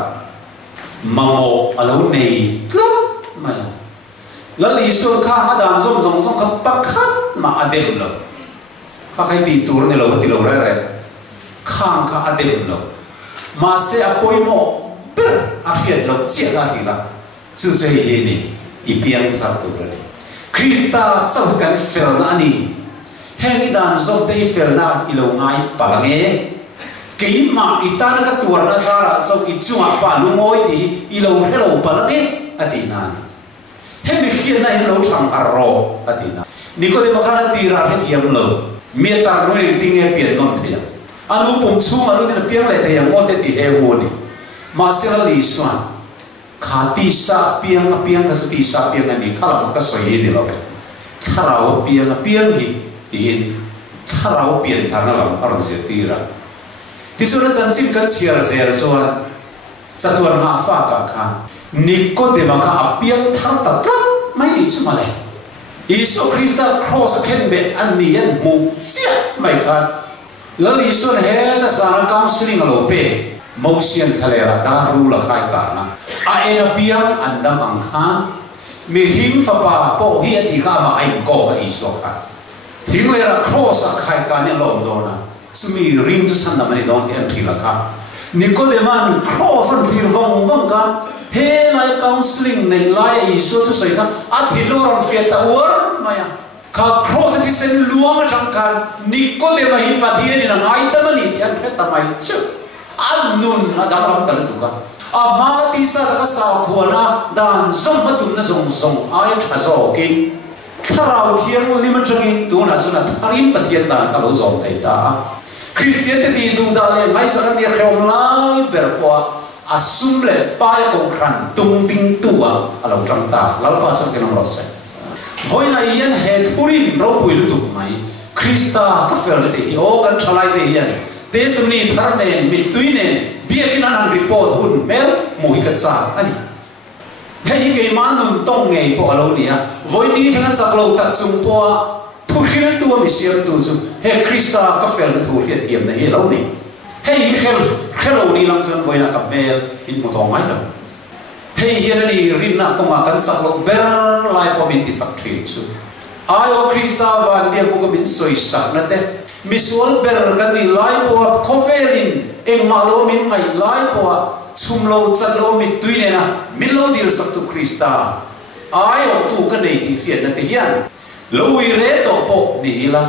mamo alo nei tlo ma la li su kha ma dan zong kha pa kha ma adem lo kha kai ti tur ne lo ti lo re khang kha adem lo ma se apoi mo per a hiet lo chia la hi la chu che hi ni i piang thar tu re Krista chau kan fel na ani heng dan zo te fel na i lo ngai palange ke ma itana ka tur na sara chau i chua pa lu ngoi ti i lo hello palange atina he mi khian na hello thang arro atina Nicodemus kana ti ra he thiam lo mi tar no ri ting e pian non thia anu pum chu anu tin piang le te yang mo te ti he wo ni ma se la li swan kha ti sa piang ka su ti sa piang ani khala ka soi ni lo ke tharau piang hi tin tharau pian thang lam aron se tira ti chuna chan chim kan chiar zer chuan chatuan nga fa ka kha Nikodema ka apiang thar ta tak mai ni chu male Isu Krista cross ken be an ni an mu chia mai kha lali sun he ta sana counseling alo pe motion thalera ta ru la khai ka na a ena piang andam ang khan mi him fa pa po hi ati kha ma ai ko ka isu kha thing le ra cross a khai ka ne lo do na sumi ring chu san na mani don ti an thila kha Nicodeman cross an thir vong ka he lai counseling nei lai isu tu sai ka a thiloran fe ta war maya ka cross ti sen luang chang kan Nicodema hi pathian na ngai ta mani ti an phet ta mai chu an nun adam ram ta tu ka a ma ti sa ka sa khuana dan som ma tum na song ai tha zo kin tharau thiang liman changi tu na chuna tharin pathian dan ka lo zom tai ta Christian ti du da le ngai sa kan ni khom lai ber po asum le pai ko khan tung ting tua alo chang ta lal pa sa ke nom ro se voi na ian he thurin ro pui lu tu mai Krista ka fel te hi o kan thalai te hian te sumni thar ne mi tuine bia kin an report hun mel mu hi ka cha ani hei ke manun tong ngei po alo nia voi ni thang chak lo tak chung po thu khil tu mi siam tu chu he Krista ka fel na thu hi tiam na hi lo ni hei khelo ni lang chon voi na ka mel in mo tong mai lo hei hian ni rin na ko ma kan chak lo ber lai po min ti chak thil chu ai o Krista van bia ko min soi sak na te misol ber kan ni lai po khovelin eng ma lo min ngai lai po chum lo chat lo mi tuine na min lo dil sak tu Krista ai o tu ka nei ti hian na te hian lo wi re to po ni la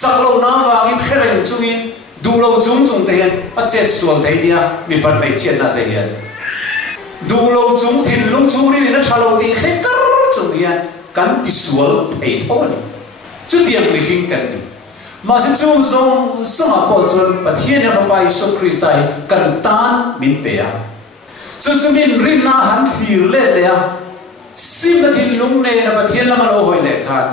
chak lo na wang in khereng chuin du lo chung te hian a che sual te dia mi pan mai chen na te hian du lo chung thin lung chu ri na thalo ti khe kar chung hian kan ti sual thei thon chu tiang mi hing kan ni ma se chu zong sama po chon pathian na pa Isu Krista kan tan min pe a chu min rin na han thir le le a sim na thin lung ne na pathian na ma lo hoi le khan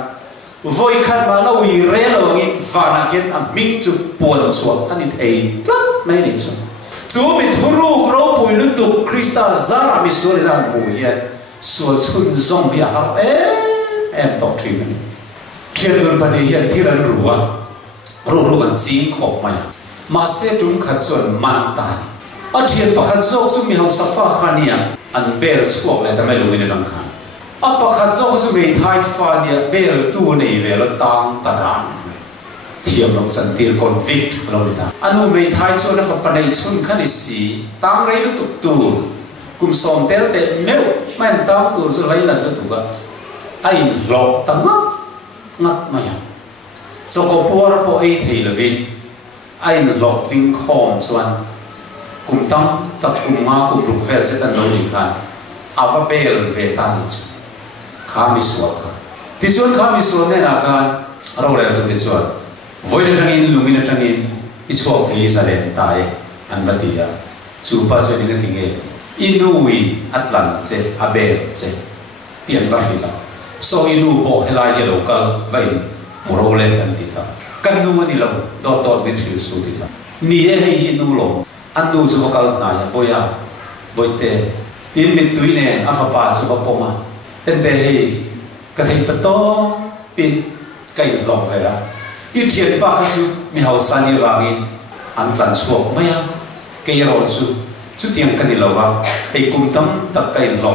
voi khan ma lo wi re lo ngi va na ken a ming chu pon chuak ani thei tlat mai ni chu chu mi thuru gro pui lu tu Krista zara mi sur dan bu ye sual chun zong bia har em to thim ni thian dun pa ni hian thiran ruwa ru kan jing khop mai ma se tum khat chon man ta a thian pakhat zok chu mi hau safa khania an ber chuak le ta mai lu ni rang khan a pakhat zok chu mi thai fa nia ber tu nei ve lo tang taran thiam long chan tir convict lo ni ta anu me thai chu na fa panai chun khani si tang rei lu tu tu kum som tel te meu man tang tu zu lai lan lu tu ga ai lo tam ngat maya choko por po ei thei lovin ai lo ting khom chuan kum tam tak kum nga kum ruk vel se tan lo ni khan ava bel ve ta ni chu khami suak ti chuan khami suak ne na kan ro le tu ti chuan voi na tangin lungin na tangin i chuak thei sa len tai an vatia chu pa chu ni ka tinge inui atlan che abel che tian va hila so inu po hela ye local vai moro le an ti ta kan nu ni lo dot min thil su ti ta ni e hi nu lo an nu chu kal na ya boya boite tin min tuine afa pa chu ba poma en de hi ka thei pa to pin kai lo ve a i thian pa ka chu mi hau san ni wangin an tlan chuak maya ke ro chu tiang kan ni lo wa ei kum tam tak kai lo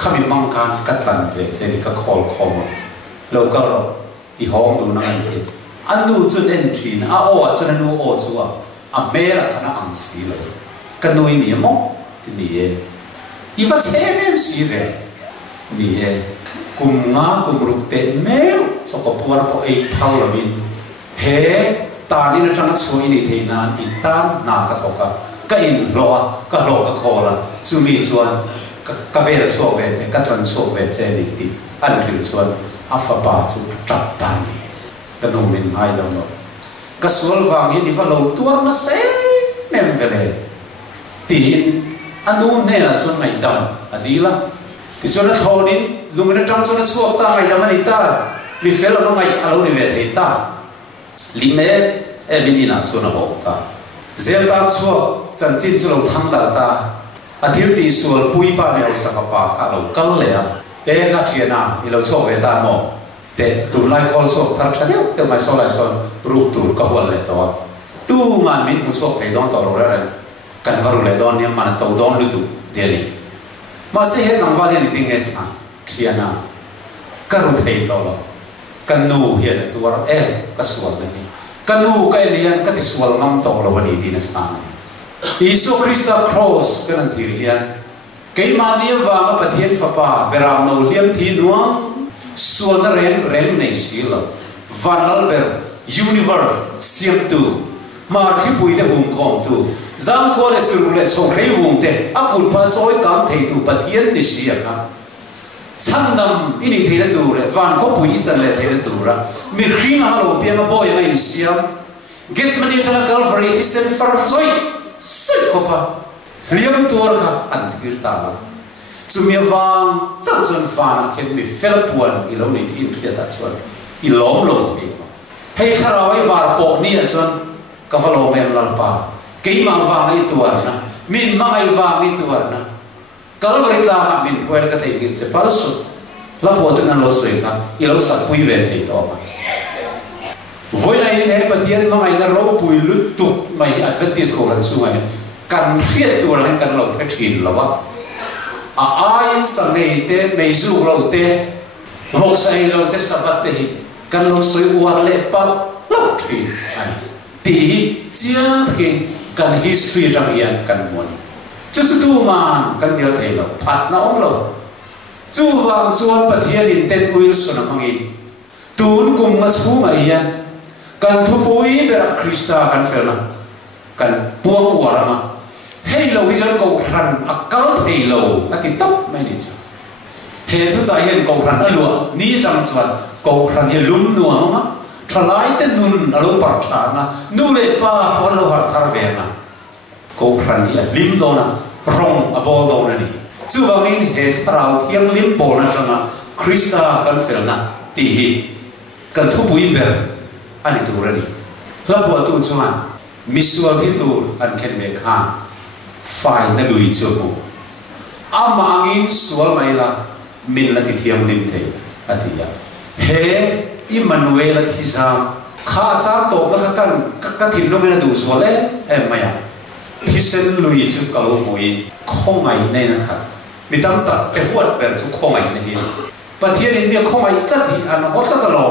khami mang kan ka tlan ve che ka khol khom lo ka ro i hong du na an thi an du chun entry na a o chun anu o chu a mera kana ang si lo ka noi ni mo ti ni e i fa che mem si ve ni e kum nga kum rup te meu so ko por po ei phau la min he ta ni na chang chui ni the na i ta na ka thoka ka in lo ka khola chu mi chuan ka be la chu ve te ka tran chu ve che ni ti an ri chuan afa pa chu tap ta ni ka no min mai dong no ka sol wang hi ni fa lo tuar na se mem vele tin anu ne la chuan ngai dam adila ti chuan a thonin lungna tang chuan a chuak ta ngai dam ani ta mi fel no ngai alo ni ve thei ta lime e minina chuna ho ta zel ta chuo chan chin chu lo thang da ta athil ti sual pui pa me sa pa kha lo kal le a e kha thiana i lo chok ve ta mo te tu lai khol chok thar thadeu ke mai so lai son rup tur ka hol le to tu man min bu chok thei don to lo ra kan varu le don ni man to don lu tu deli ma se he kan va ni ting he sa thiana ka ru thei to lo kan nu hian tu war ka sual le ni kan nu ka elian ka ti sual ngam to lo ni ti na sa Isu Krista cross kan tir hian kei mani wa ma pathian fa pa beram no liam thi nuang sual na ren nei sila vanal ber universe siam tu ma khi pui te hum kom tu zam ko le sur le chong rei hum te akul pa choi kam thei tu pathian ni sia kha chandam ini thei tu re van ko pui chan le thei tu ra mi khring a lo pia ma boy mai siam gets mani tala calvary ti sen far soi soi ko pa liam tur kha an thir ta la chumia wang chang chun fa na khen mi fel puan i lo ni in thia ta chuan i lom lo thei hei kharawai war po ni a chuan ka valo mem lal pa kei ma wang ai tuar na min ma ai wang ai tuar na calvary la ha min huel ka thei gil che pal su la po tu nan lo soi tha i lo sak pui ve thei to ma voi này này pathian nó ngày nó rau bùi lứt tụt mày adventis của lần xưa mày cần khiết tuổi hay cần lộc phải thìn là vâng ai sang ngày te mày du lâu te học say lâu te sabat te cần lộc soi uar lệ pat lộc thìn tí chia thì cần history trong yên cần muốn chú tu mà cần điều thấy lộc phát nó ông lộc chú vàng chuan pathian in ten Wilson ang mangin tuôn cùng ngắt chú mày yên kan thu pui berak Krista kan felna kan puang warama hei lo hi jan ko ran akal thei lo ati top mai ni cha he thu cha yen ko ran alua ni jang chuan ko ran he lum nuam ma thalai te nun alo par thana nu le pa pon lo har thar ve na ko ran hi lim do na rong abol do na ni chu wangin he tharau thiang lim pol na changa Krista kan felna ti hi kan thu pui ber ani tu rani lapu tu chuan misual thi tu an khen be kha fai na lui chu ku amangin sual mai la min la ti thiam lim thei atia he Emmanuel thi sa kha cha to ka kan thin no me du sual e maya thi sen lui chu ka lo moi khongai nei na kha mitam ta te huat per chu khongai nei pathian in me khongai ka ti an hot ka lo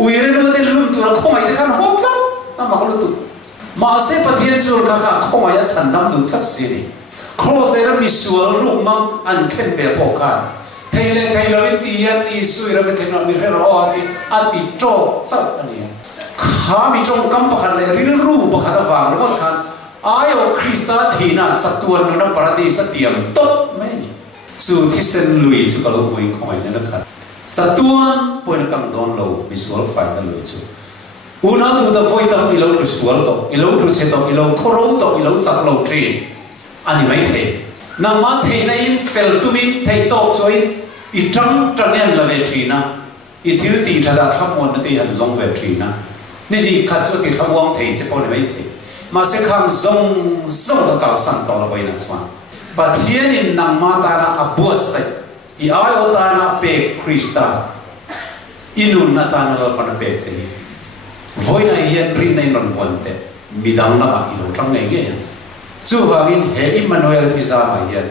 uire no te lum tu ra khomai te khan hot la na ma lu tu ma se pathian chur ka kha khomai a chan dam du thak si ni cross le ra mi sual ru mang an khen be po ka thei lo ti yan i sui ra me khen mi re ro ati to sa ani kha mi trong kam pa khan le ril ru pa kha wa ro khan ayo Krista thina chatuan no na paradis atiam top mai ni chu thi sen lui chu ka lo moi khomai na kha chatuan poin kam don lo visual file da lo chu una tu da voi tam ilo tu sual to ilo tu che to ilo khoro to ilo chak lo tri ani mai the na ma the na in fel tu min thei to choi I trăng trăng la ve thina I thil ti thada thamon na te han zong ve thina ni khat chu ti thamwang thei che pon mai the ma se khang zong da kal san to la voi na chuan pathian in nang ma ta na abuat sai I ai o ta na pe Krista inun na ta na la pan pe che voi na hian ri nei non vonte midang na I lo tang ngai nge chu wangin he Emmanuel thi za ma hian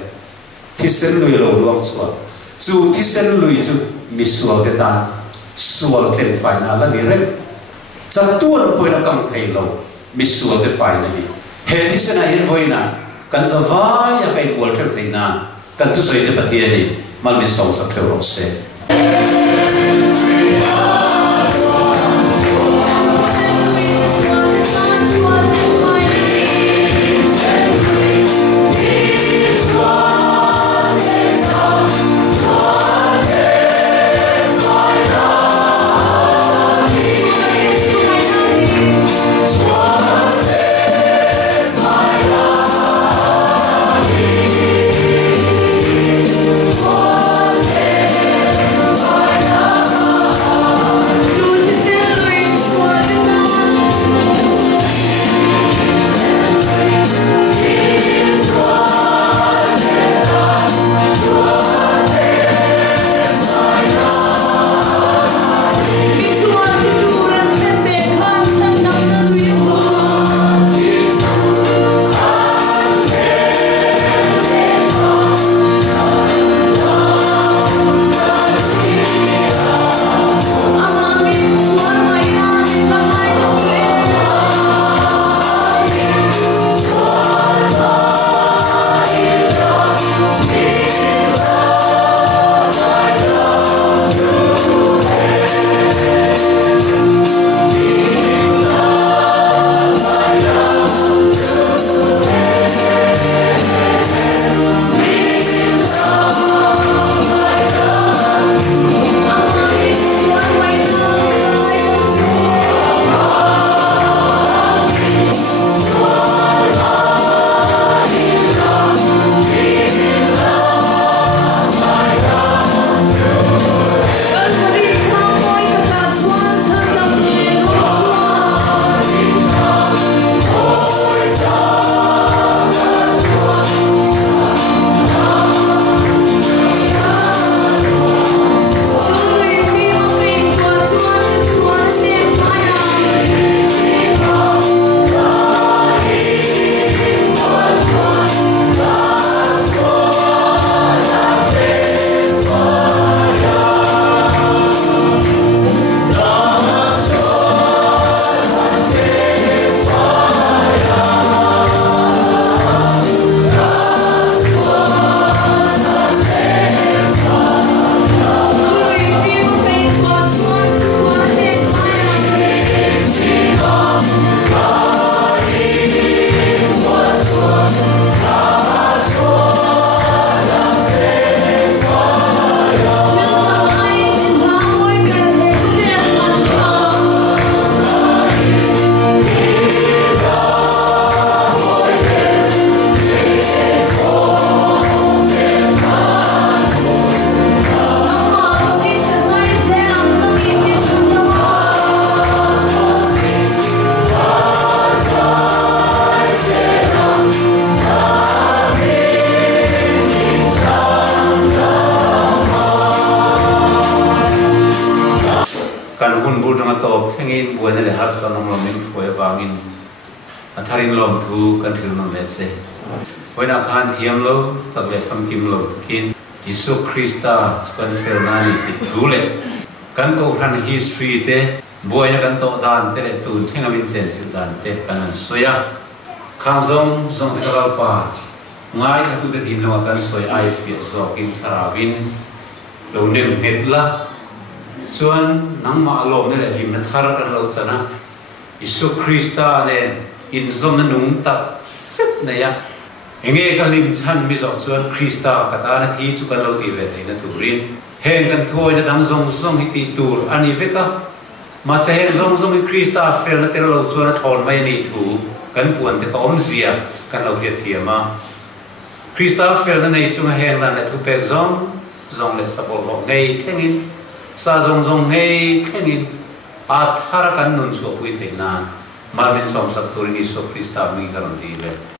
thi sen lui lo luang chuwa chu thi sen lui chu mi sual te ta sual tlen fai na la ni rem chatuan poina kam thei lo mi sual te fai na ni he thi sen a hian voi na kan zawai ya kai bol thel thei na kan tu soi te pathian ni mal mi song sa theu ro se kan hun bul dang to thengin buai na le har sa nong lom in khoi wangin atharin lom thu kan thil nom le se hoina khan thiam lo tak le pham kim lo kin Isu Krista kan fernani ti lule kan ko ran history te buai na kan to dan te le tu thengamin chen chi dan te kan soya khang zong te kal pa ngai ka tu te thin lo kan soi ai fi zo kin sarawin lo nem het la chuan nang ma lo ne le lim na thar kan lo chana Isu Krista le in zom na nung ta set na ya enge ka lim chan mi zo chuan Krista kata na thi chu kan lo ti ve thei na turin heng kan thoi na dang zong hi ti tur ani veka ma se heng zong hi Krista fel na te lo chuan thon mai ni thu kan puan te ka om zia kan lo hiat thiama Krista fel na nei chu heng na thu pek zong le sabol ho nei thengin sa zong nei thengin a thar kan nun chu hui thei na malin som sak turin Isu Krista mi karon ti le